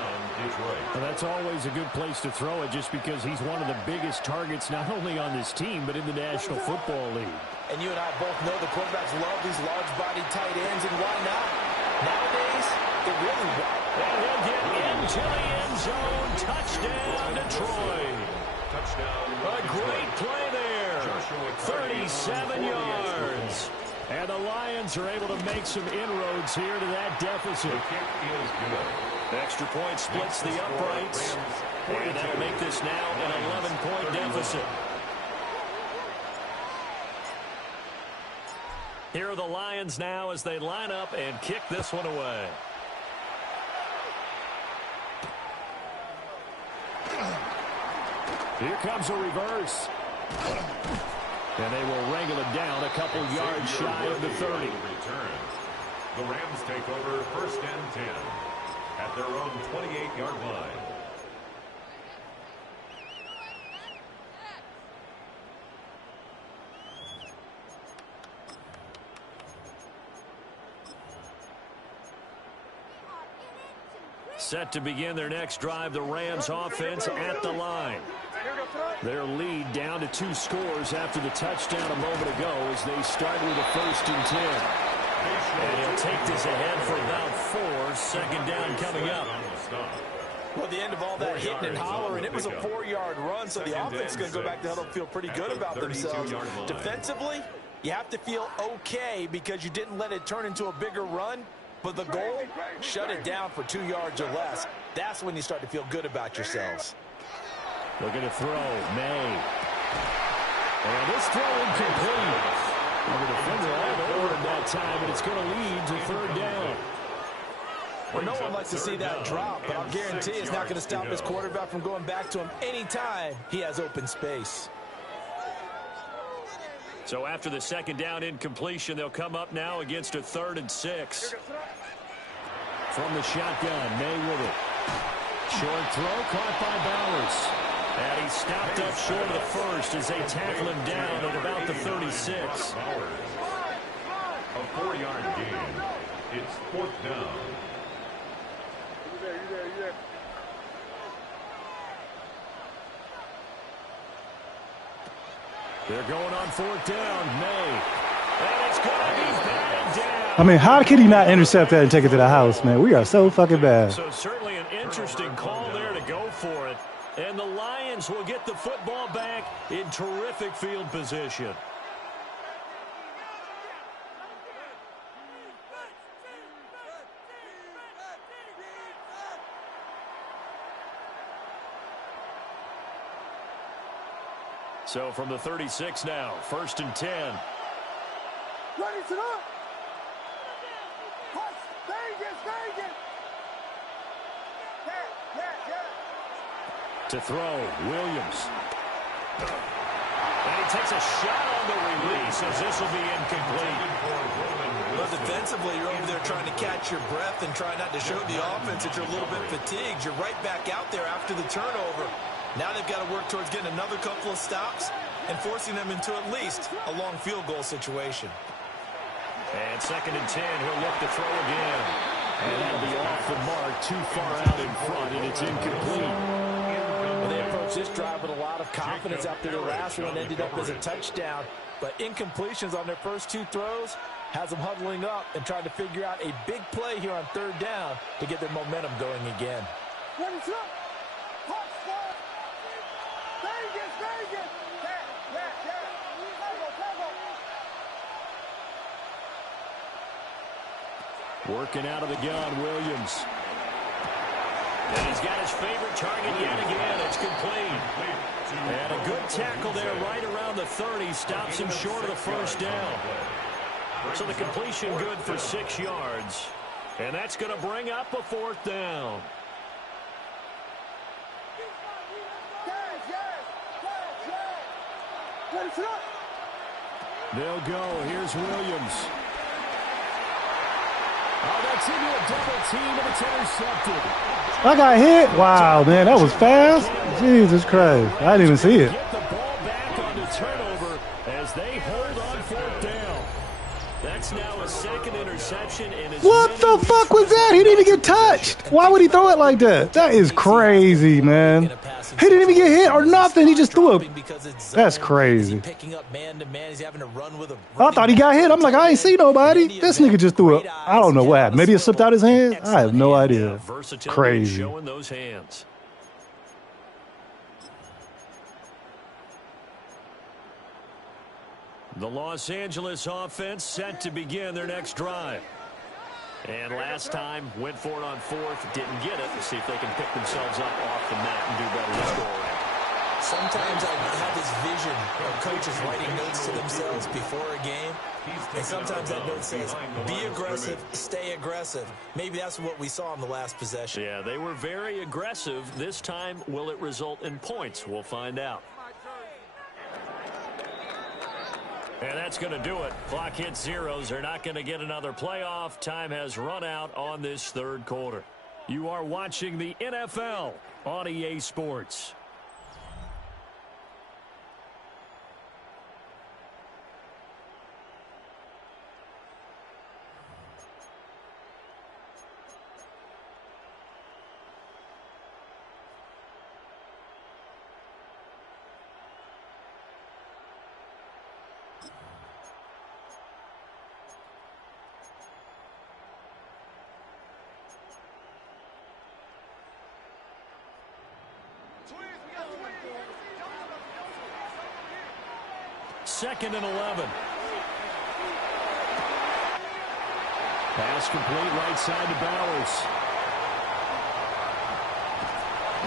Well, that's always a good place to throw it just because he's one of the biggest targets not only on this team but in the National Football League. And you and I both know the quarterbacks love these large-body tight ends, and why not? Nowadays, it really works. And he'll get into the end zone. Touchdown, Detroit. A great play there. 37 yards. And the Lions are able to make some inroads here to that deficit. Extra point splits the uprights. And that'll make this now an 11-point deficit. Here are the Lions now as they line up and kick this one away. Here comes a reverse. And they will wrangle it down a couple yards shy of the 30. The Rams take over 1st and 10 at their own 28-yard line. Set to begin their next drive, the Rams offense at the line. Their lead down to 2 scores after the touchdown a moment ago as they start with a 1st and 10. And he'll take this ahead for about 4. 2nd down coming up. Well, at the end of all that hitting and hollering, it was a 4-yard run, so the offense is going to go back to huddle and feel pretty good about themselves. Defensively, you have to feel okay because you didn't let it turn into a bigger run. But the goal, shut it down for 2 yards or less. That's when you start to feel good about yourselves. Looking to throw, May. And this throw incomplete. And the defender all over him that time, and it's going to lead to 3rd down. Well, no one likes to see that drop, but I'll guarantee it's not going to stop his quarterback from going back to him anytime he has open space. So after the 2nd down incompletion, they'll come up now against a 3rd and 6. From the shotgun, May with it. Short throw caught by Bowers. And he stopped up short of the 1st as they tackle him down at about the 36. A 4-yard gain. It's 4th down. They're going on 4th down. May. And it's going to be batted down. I mean, how could he not intercept that and take it to the house, man? We are so fucking bad. So certainly an interesting call there to go for it. And the Lions will get the football back in terrific field position. So from the 36 now, 1st and 10. Ready to up. Vegas. To throw, Williams. And he takes a shot on the release as this will be incomplete. Well, defensively, you're over there trying to catch your breath and try not to show the offense that you're a little bit fatigued. You're right back out there after the turnover. Now they've got to work towards getting another couple of stops and forcing them into at least a long field goal situation. And 2nd and 10, he'll look to throw again. And that'll be off the mark, too far out in front, and it's incomplete. Well, they approached this drive with a lot of confidence after the last one ended up as a touchdown. But incompletions on their first 2 throws has them huddling up and trying to figure out a big play here on 3rd down to get their momentum going again. Working out of the gun, Williams. And he's got his favorite target yet again. It's complete. And a good tackle there right around the 30. Stops him short of the 1st down. So the completion good for 6 yards. And that's going to bring up a 4th down. They'll go. Here's Williams. Oh, that's into a double team, and it's intercepted. I got hit. Wow, man, that was fast. Jesus Christ. I didn't even see it. Get the ball back on the turnover as they hold on 4th down. That's now a 2nd interception. What the fuck was that? He didn't even get touched. Why would he throw it like that? That is crazy, man. He didn't even get hit or nothing. He just threw it. That's crazy. I thought he got hit. I'm like, I ain't see nobody. This nigga just threw it. I don't know what happened. Maybe it slipped out his hand. I have no idea. Crazy. Showing those hands. The Los Angeles offense set to begin their next drive. And last time, went for it on 4th, didn't get it. Let's see if they can pick themselves up off the mat and do better this go around. Sometimes I have this vision of coaches writing notes to themselves before a game. And sometimes that note says, be aggressive, stay aggressive. Maybe that's what we saw in the last possession. Yeah, they were very aggressive. This time, will it result in points? We'll find out. And that's going to do it. Clock hits zeros. They're not going to get another playoff. Time has run out on this 3rd quarter. You are watching the NFL on EA Sports. Second and 11. Pass complete right side to Bowers.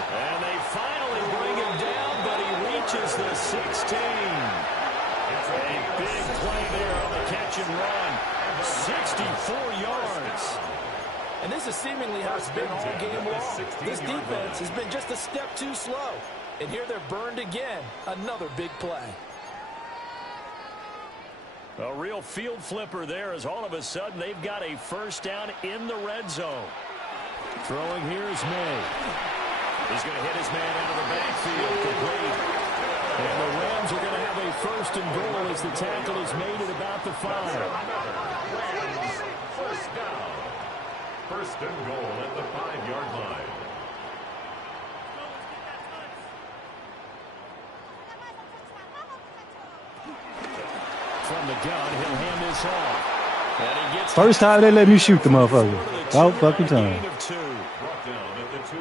And they finally bring him down, but he reaches the 16. A big play there on the catch and run. 64 yards. And this is seemingly how it's been all game long. This defense has been just a step too slow. And here they're burned again. Another big play. A real field flipper there as all of a sudden they've got a 1st down in the red zone. Throwing here is May. He's going to hit his man out of the backfield. Complete. And the Rams are going to have a 1st and goal as the tackle is made at about the 5. Rams, 1st down. 1st and goal at the 5-yard line. From the gun, he'll hand this off. And he gets 1st time they let me shoot the motherfucker. About fucking time.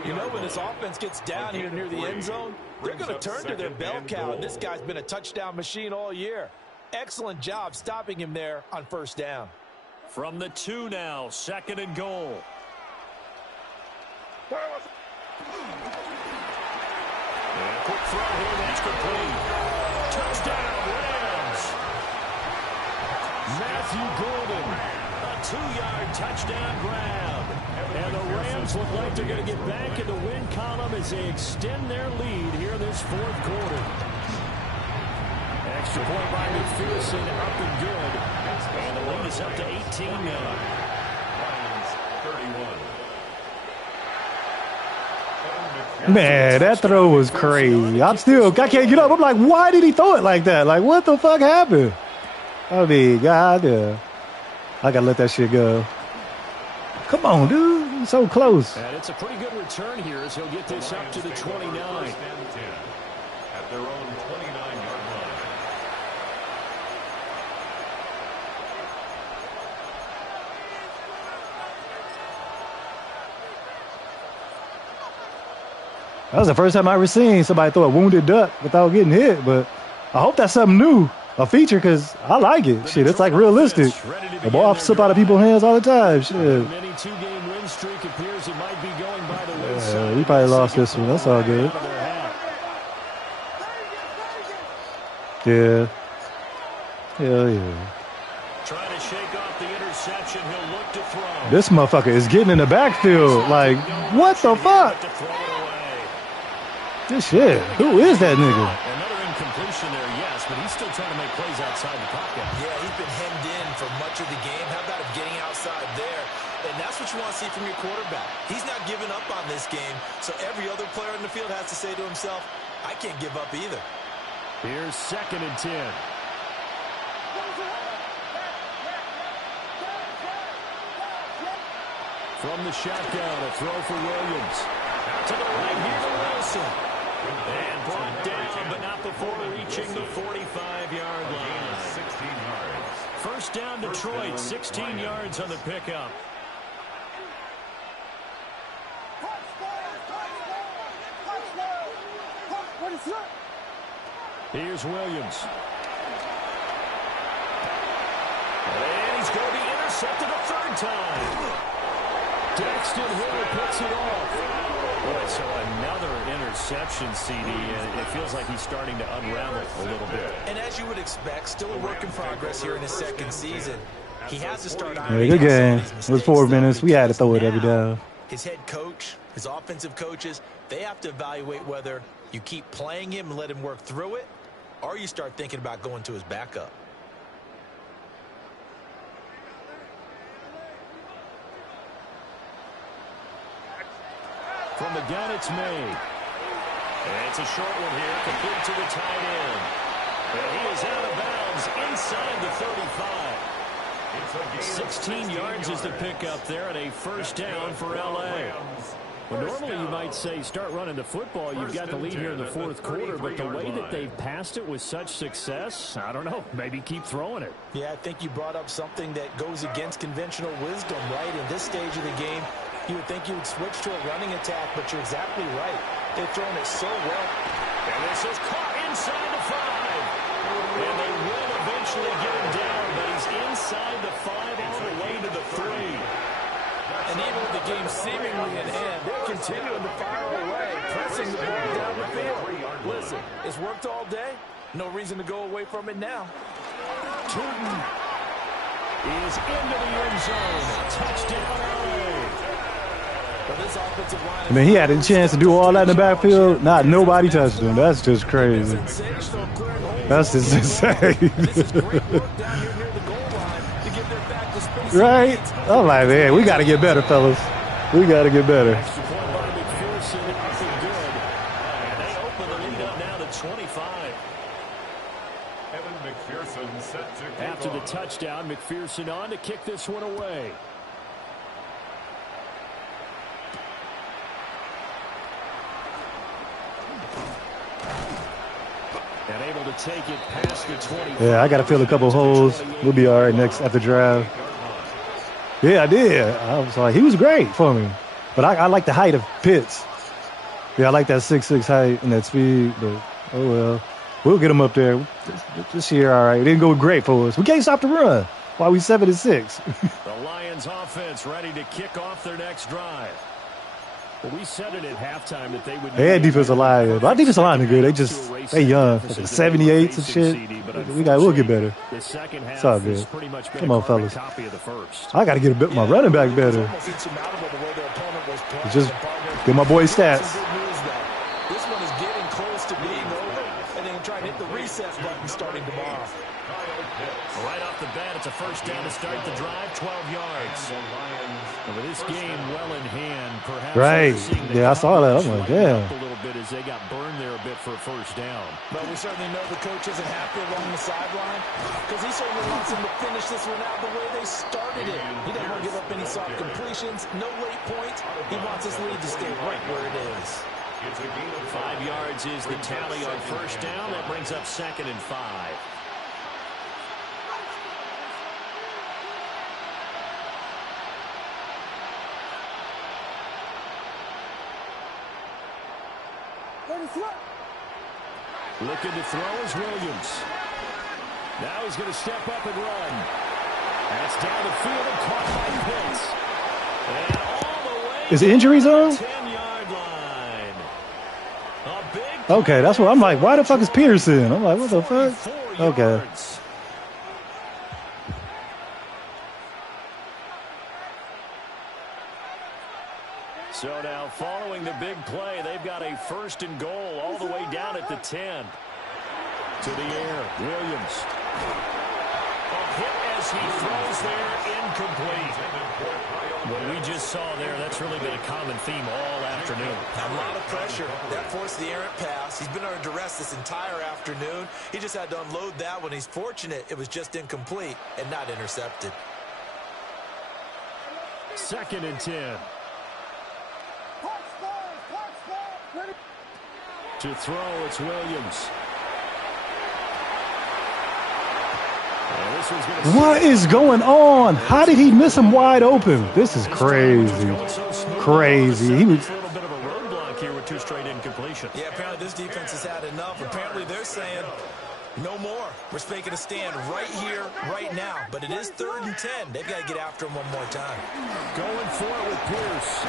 You know, when this offense gets down here near the end zone, they're going to turn to their bell cow. And this guy's been a touchdown machine all year. Excellent job stopping him there on 1st down. From the 2 now, 2nd and goal. And a quick throw here, that's complete. Touchdown, Rams. Matthew Gordon, a 2-yard touchdown grab. And the Rams look like they're going to get back in the win column as they extend their lead here this fourth quarter. Extra point by McPherson, up and good. And the lead is up to 18 now. Lions 31. Man, that throw was crazy. I can't get up. I'm like, why did he throw it like that? Like, what the fuck happened? I mean, goddamn. I gotta let that shit go. Come on, dude. He's so close. And it's a pretty good return here as he'll get this up to the 29. First and 10 at their own 29-yard line. That was the first time I ever seen somebody throw a wounded duck without getting hit, but I hope that's something new, a feature, because I like it. Shit, it's like realistic. The ball slip out of people's hands all the time. Shit. Many 2-game win streak appears it might be going by the wayside. Yeah, he probably lost this one. That's all good. Yeah. Hell yeah. Trying to shake off the interception. He'll look to throw. This motherfucker is getting in the backfield. Like, what the fuck? This shit. Who is that nigga? Another incompletion there, yes, but he's still trying to make plays outside the pocket. Yeah, he's been hemmed in for much of the game. How about him getting outside there? And that's what you want to see from your quarterback. He's not giving up on this game, so every other player in the field has to say to himself, I can't give up either. Here's 2nd and 10. From the shotgun, a throw for Williams. Out to the right here to Wilson. And brought down, but not before reaching the 45-yard line. 16 yards. First down, Detroit, 16 yards on the pickup. Here's Williams. And he's going to be intercepted a 3rd time. Daxton Hill puts it off. Boy, so another interception, CD, and it feels like he's starting to unravel a little bit. And as you would expect, still a work in progress here in his 2nd season. He has to start Yeah, good game. It was 4 minutes. We had to throw it every down. His head coach, his offensive coaches, they have to evaluate whether you keep playing him and let him work through it, or you start thinking about going to his backup. From the gun, it's made. And it's a short one here, complete to the tight end. And he is out of bounds inside the 35. 16 yards is the pickup there, and a first down for L.A. Well, normally you might say start running the football. You've got the lead here in the fourth quarter, but the way that they've passed it with such success, I don't know, maybe keep throwing it. Yeah, I think you brought up something that goes against conventional wisdom, right? In this stage of the game, you would think you would switch to a running attack, but you're exactly right. They've thrown it so well. And this is caught inside the 5. And they will eventually get him down, but he's inside the 5 all the way to the 3. And even with the game seemingly in hand, they're continuing to fire away, pressing the ball down the field. Listen, it's worked all day. No reason to go away from it now. Tootin is into the end zone. Touchdown, LA. I mean, he had a chance to do all that in the backfield. Not nobody touched him. That's just crazy. That's just insane. Right? I'm like, man, we got to get better, fellas. We got to get better. After the touchdown, McPherson on to kick this one away. And able to take it past the 20. Yeah, I got to fill a couple holes. We'll be all right next after draft. Yeah, I did. I was like, he was great for me. But I like the height of Pitts. Yeah, I like that 6'6" height and that speed. But, oh, well. We'll get him up there this year, all right. It didn't go great for us. We can't stop the run while we 7-6. The Lions offense ready to kick off their next drive. Well, we said it at halftime that they would. They had defensive line. But our defensive line is good. They young. 78s and shit. We'll get better. The second half it's all good. pretty much Come on, fellas. Copy of the first. I got to get a bit my running back better. Just get my boy stats. This one is getting close to being over, and then try to hit the reset button starting tomorrow. Right off the bat, it's a first down to start the drive, 12 yards. With this game well in hand, perhaps. Right. Yeah, I saw that. I'm like, damn. A little bit as they got burned there a bit for a first down. But we certainly know the coach isn't happy along the sideline because he certainly wants them to finish this one out the way they started it. He doesn't want to give up any soft completions, no late points. He wants his lead to stay right where it is. 5 yards is the tally on first down. That brings up 2nd and 5. Looking to throw is Williams. Now he's going to step up and run. That's down the field and caught by Pitts. And all the way is the injury zone? 10-yard line. A big Okay, that's what I'm like. Why the fuck is Pearson? I'm like, what the fuck? Okay. Yards. So now following the big play, they've got a 1st and goal all the way down at the 10. To the air, Williams. A hit as he throws there, incomplete. What we just saw there, that's really been a common theme all afternoon. A lot of pressure. That forced the errant pass. He's been under duress this entire afternoon. He just had to unload that one. He's fortunate it was just incomplete and not intercepted. 2nd and 10. To throw, it's Williams. What is going on? How did he miss him wide open? This is crazy. Crazy. He was. A little bit of a roadblock here with 2 straight incompletions. Yeah, apparently this defense has had enough. Apparently they're saying no more. We're making a stand right here, right now. But it is 3rd and 10. They've got to get after him one more time. Going for it with Pierce.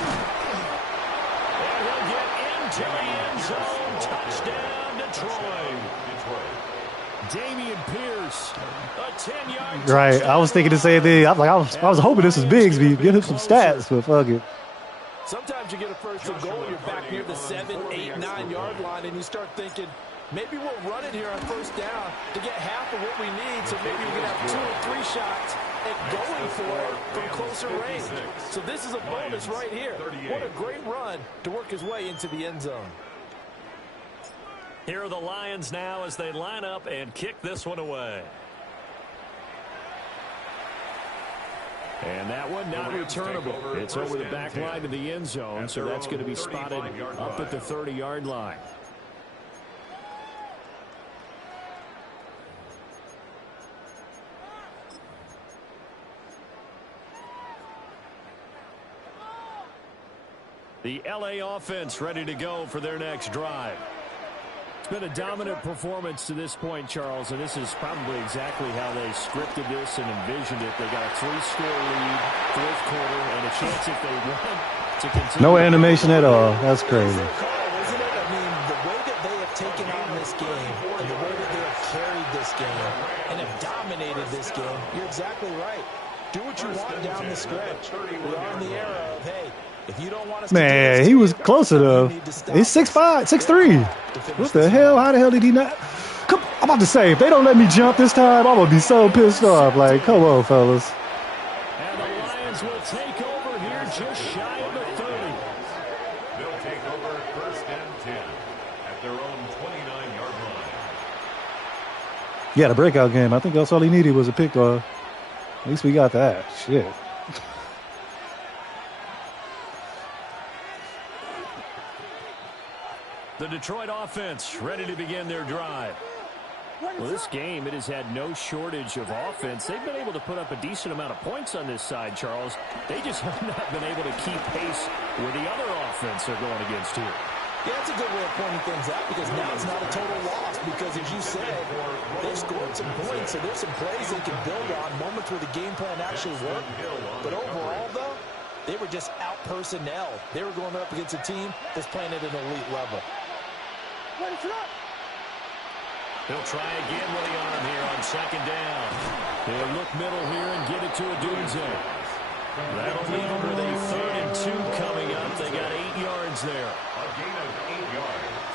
And he'll get into the end zone. Touchdown, Detroit. Damian Pierce, a 10-yard. Right. I was thinking the same thing. I was hoping this was Bigsby. Give him some stats, but fuck it. Sometimes you get a 1st and goal, you're back near the 7, 8, 9-yard line, and you start thinking, maybe we'll run it here on 1st down to get half of what we need, so maybe we can have 2 or 3 shots at going for it from closer range. So this is a bonus right here. What a great run to work his way into the end zone. Here are the Lions now as they line up and kick this one away. And that one not returnable. It's over the back line of the end zone, so that's going to be spotted up at the 30-yard line. The LA offense ready to go for their next drive. It's been a dominant performance to this point, Charles, and this is probably exactly how they scripted this and envisioned it. They got a 3-score lead, 4th quarter, and a chance if they want to continue. No animation at all. That's crazy. Isn't it? I mean, the way that they have taken on this game and the way that they have carried this game and have dominated this game, you're exactly right. Do what you want down the stretch. We are in the era of, hey, if you don't want us Man, he was closer though. He's 6'5", 6'3". What the hell? How the hell did he not? Come, I'm about to say, if they don't let me jump this time, I'm gonna be so pissed off. Like, come on, fellas. And the Lions will take over here just shy of the 30. They'll take over 1st and 10 at their own 29-yard line. Yeah, the breakout game. I think that's all he needed was a pick off. At least we got that. Shit. The Detroit offense ready to begin their drive. Well, this game, it has had no shortage of offense. They've been able to put up a decent amount of points on this side, Charles. They just have not been able to keep pace with the other offense they're going against here. Yeah, that's a good way of pointing things out because now it's not a total loss because, as you said, they've scored some points, so there's some plays they can build on, moments where the game plan actually worked. But overall, though, They were just out-personnel. They were going up against a team that's playing at an elite level. He'll try again with the arm here on second down. He'll look middle here and get it to Odunze. That'll leave them with a 3rd and 2 coming up. They got 8 yards there. A gain of 8 yards.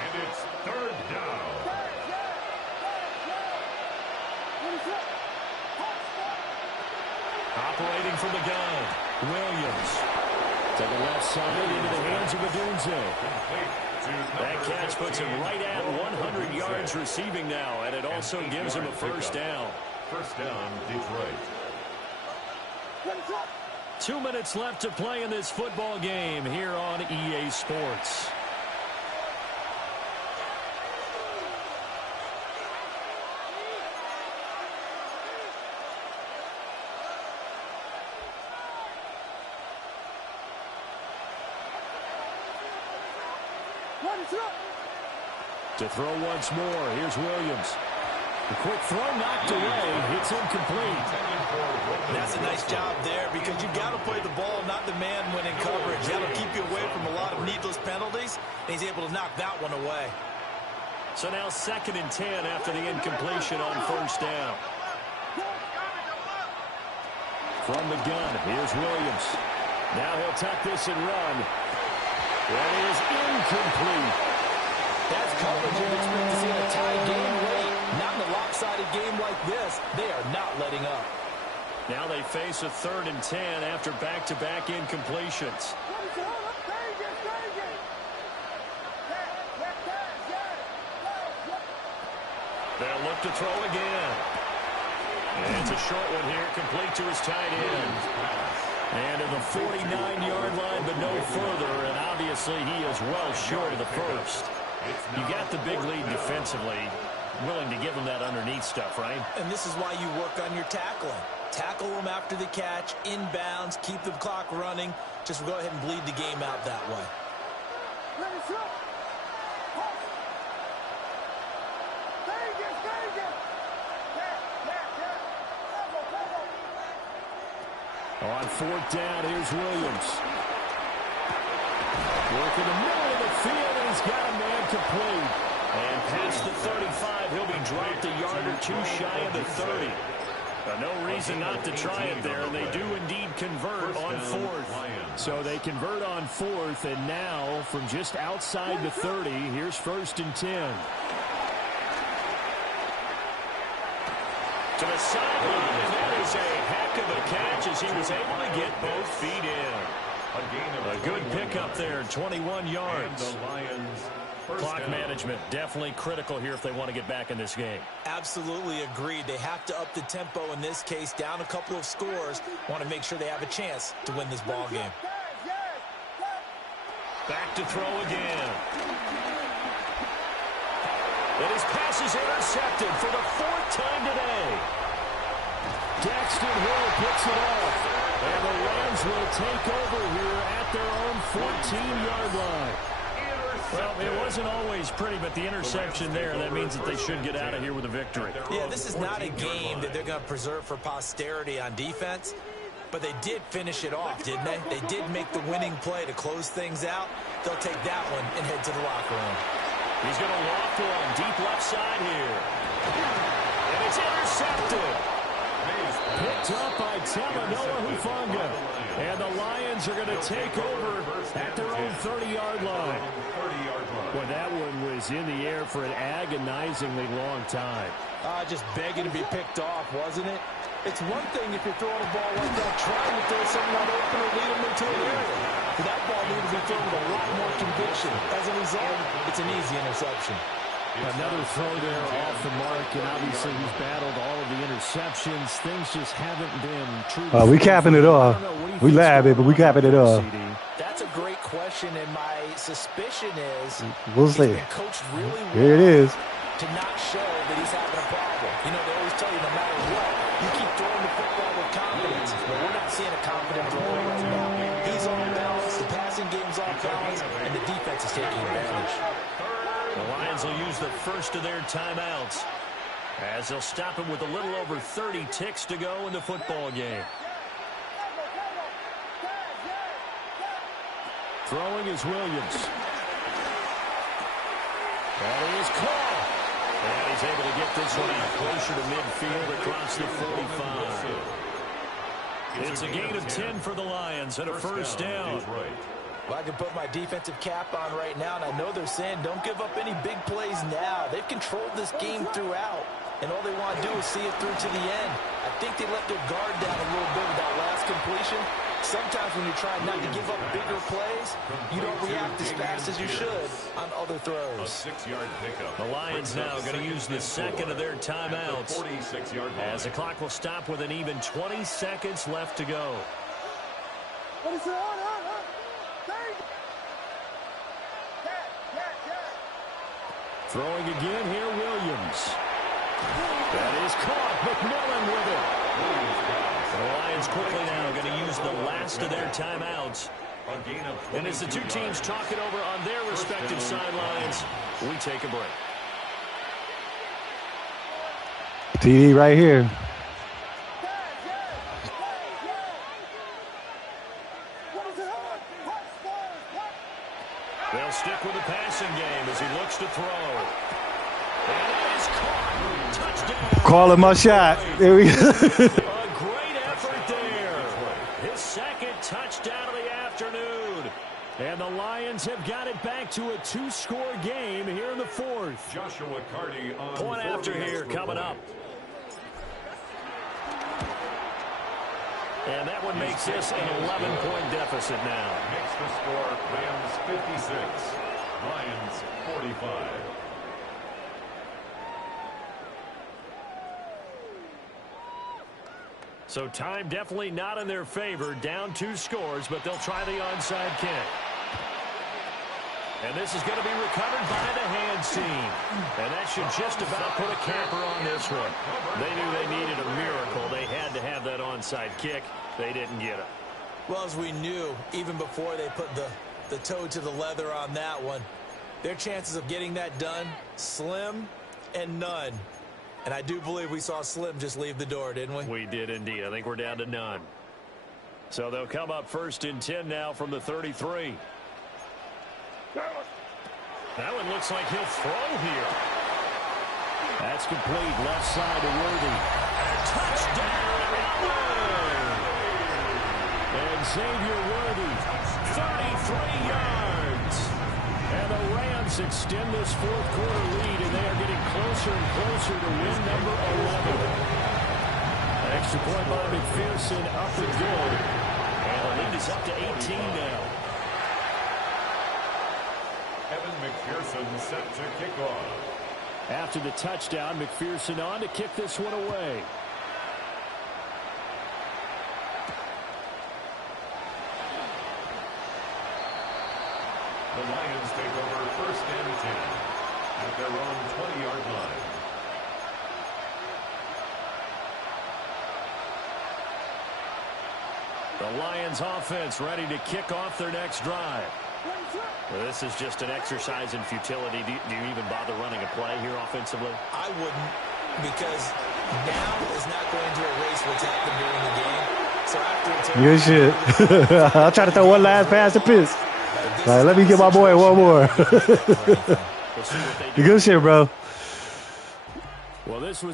And it's 3rd down. Operating from the gun, Williams. To the left side into the hands of Odunze. That catch puts him right at 100 yards receiving now, and it also gives him a first down. First down, Detroit. 2 minutes left to play in this football game here on EA Sports. To throw once more, here's Williams. The quick throw knocked away. It's incomplete. That's a nice job there because you got to play the ball, not the man when in coverage. That'll keep you away from a lot of needless penalties, and he's able to knock that one away. So now 2nd and 10 after the incompletion on first down. From the gun, here's Williams. Now he'll tuck this and run. That is incomplete. That's coverage you'd expect to see in a tie game late. Not in a lopsided game like this. They are not letting up. Now they face a 3rd and 10 after back-to-back incompletions. They'll look to throw again. And it's a short one here, complete to his tight end. And to the 49-yard line, but no further. And obviously he is well short of the first. You got the big lead defensively, willing to give them that underneath stuff, right? And this is why you work on your tackling. Tackle them after the catch, inbounds, keep the clock running. Just go ahead and bleed the game out that way. On 4th down, here's Williams. Working the middle of the field, and he's got a man complete. And past the 35, he'll be dropped a yard or 2 shy of the 30. No reason not to try it there, and they do indeed convert on 4th. So they convert on 4th, and now from just outside the 30, here's 1st and 10. To the sideline, and that is a heck of a catch as he was able to get both feet in. A good pickup there, 21 yards. Clock management definitely critical here if they want to get back in this game. Absolutely agreed. They have to up the tempo in this case, down a couple of scores. Want to make sure they have a chance to win this ball game. Back to throw again. And his pass is intercepted for the 4th time today. Daxton Hill picks it off. And the Rams will take over here at their own 14-yard line. Well, it wasn't always pretty, but the interception there, that means that they should get out of here with a victory. Yeah, this is not a game that they're going to preserve for posterity on defense, but they did finish it off, didn't they? They did make the winning play to close things out. They'll take that one and head to the locker room. He's going to loft one deep left side here. And it's intercepted. Picked up by Talanoa Hufanga. And the Lions are going to take over at their own 30-yard line. Well, that one was in the air for an agonizingly long time. Just begging to be picked off, wasn't it? It's one thing if you're throwing a ball like that, trying to throw something out open or lead them into an area. But that ball needed to be thrown with a lot more conviction. As a result, it's an easy interception. Another throw there off the mark, and obviously he's battled all of the interceptions. Things just haven't been true. We capping it off. We lab it, but we capping it off. That's a great question, and my suspicion is we'll see. He's been coached really well. Here it is. To not show that he's having a problem. You know, they always tell you no matter what, you keep throwing the football with confidence. But we're not seeing a confident thrower right now. He's on balance, the passing game's off balance, and the defense is taking advantage. The Lions will use the first of their timeouts as they'll stop him with a little over 30 ticks to go in the football game. Throwing is Williams. That is caught. And he's able to get this one out closer to midfield across the 45. It's a gain of 10 for the Lions and a first down. Well, I can put my defensive cap on right now, and I know they're saying don't give up any big plays now. They've controlled this game throughout, and all they want to do is see it through to the end. I think they let their guard down a little bit with that last completion. Sometimes when you're trying not to give up bigger plays, you don't react as fast as you should on other throws. A 6-yard pickup. The Lions now going to use the second of their timeouts as the clock will stop with an even 20 seconds left to go. What is it? Throwing again here, Williams. That is caught. McMillan with it. The Lions quickly now going to use the last of their timeouts. And as the two teams talk it over on their respective sidelines, we take a break. TD right here. They'll stick with the passing game as he looks to throw. And it is caught. Touchdown. Calling my shot. There we go. A great effort there. His second touchdown of the afternoon. And the Lions have got it back to a 2-score game here in the fourth. Joshua Carty on Point after here coming up. And that one makes this an 11-point deficit now. Makes the score Rams 56, Lions 45. So time definitely not in their favor. Down 2 scores, but they'll try the onside kick. And this is going to be recovered by the hands team. And that should just about put a camper on this one. They knew they needed a miracle. They had to have that onside kick. They didn't get it. Well, as we knew, even before they put the toe to the leather on that one, their chances of getting that done, slim and none. And I do believe we saw Slim just leave the door, didn't we? We did indeed. I think we're down to none. So they'll come up 1st and 10 now from the 33. That one looks like he'll throw here. That's complete. Left side to Worthy. Touchdown! And Xavier Worthy, 33 yards. And the Rams extend this fourth-quarter lead, and they are getting closer and closer to win number 11. Extra point by McPherson, up and good. And the lead is up to 18 now. Evan McPherson set to kick off. After the touchdown, McPherson on to kick this one away. The Lions take over 1st and 10 at their own 20-yard line. The Lions offense ready to kick off their next drive. Well, this is just an exercise in futility. Do you even bother running a play here offensively? I wouldn't, because now is not going to erase what's happened during the game. So after Good shit. I'll try to throw one last pass to Pitts. All right, let me get my boy one more. Good shit, bro. Well, this was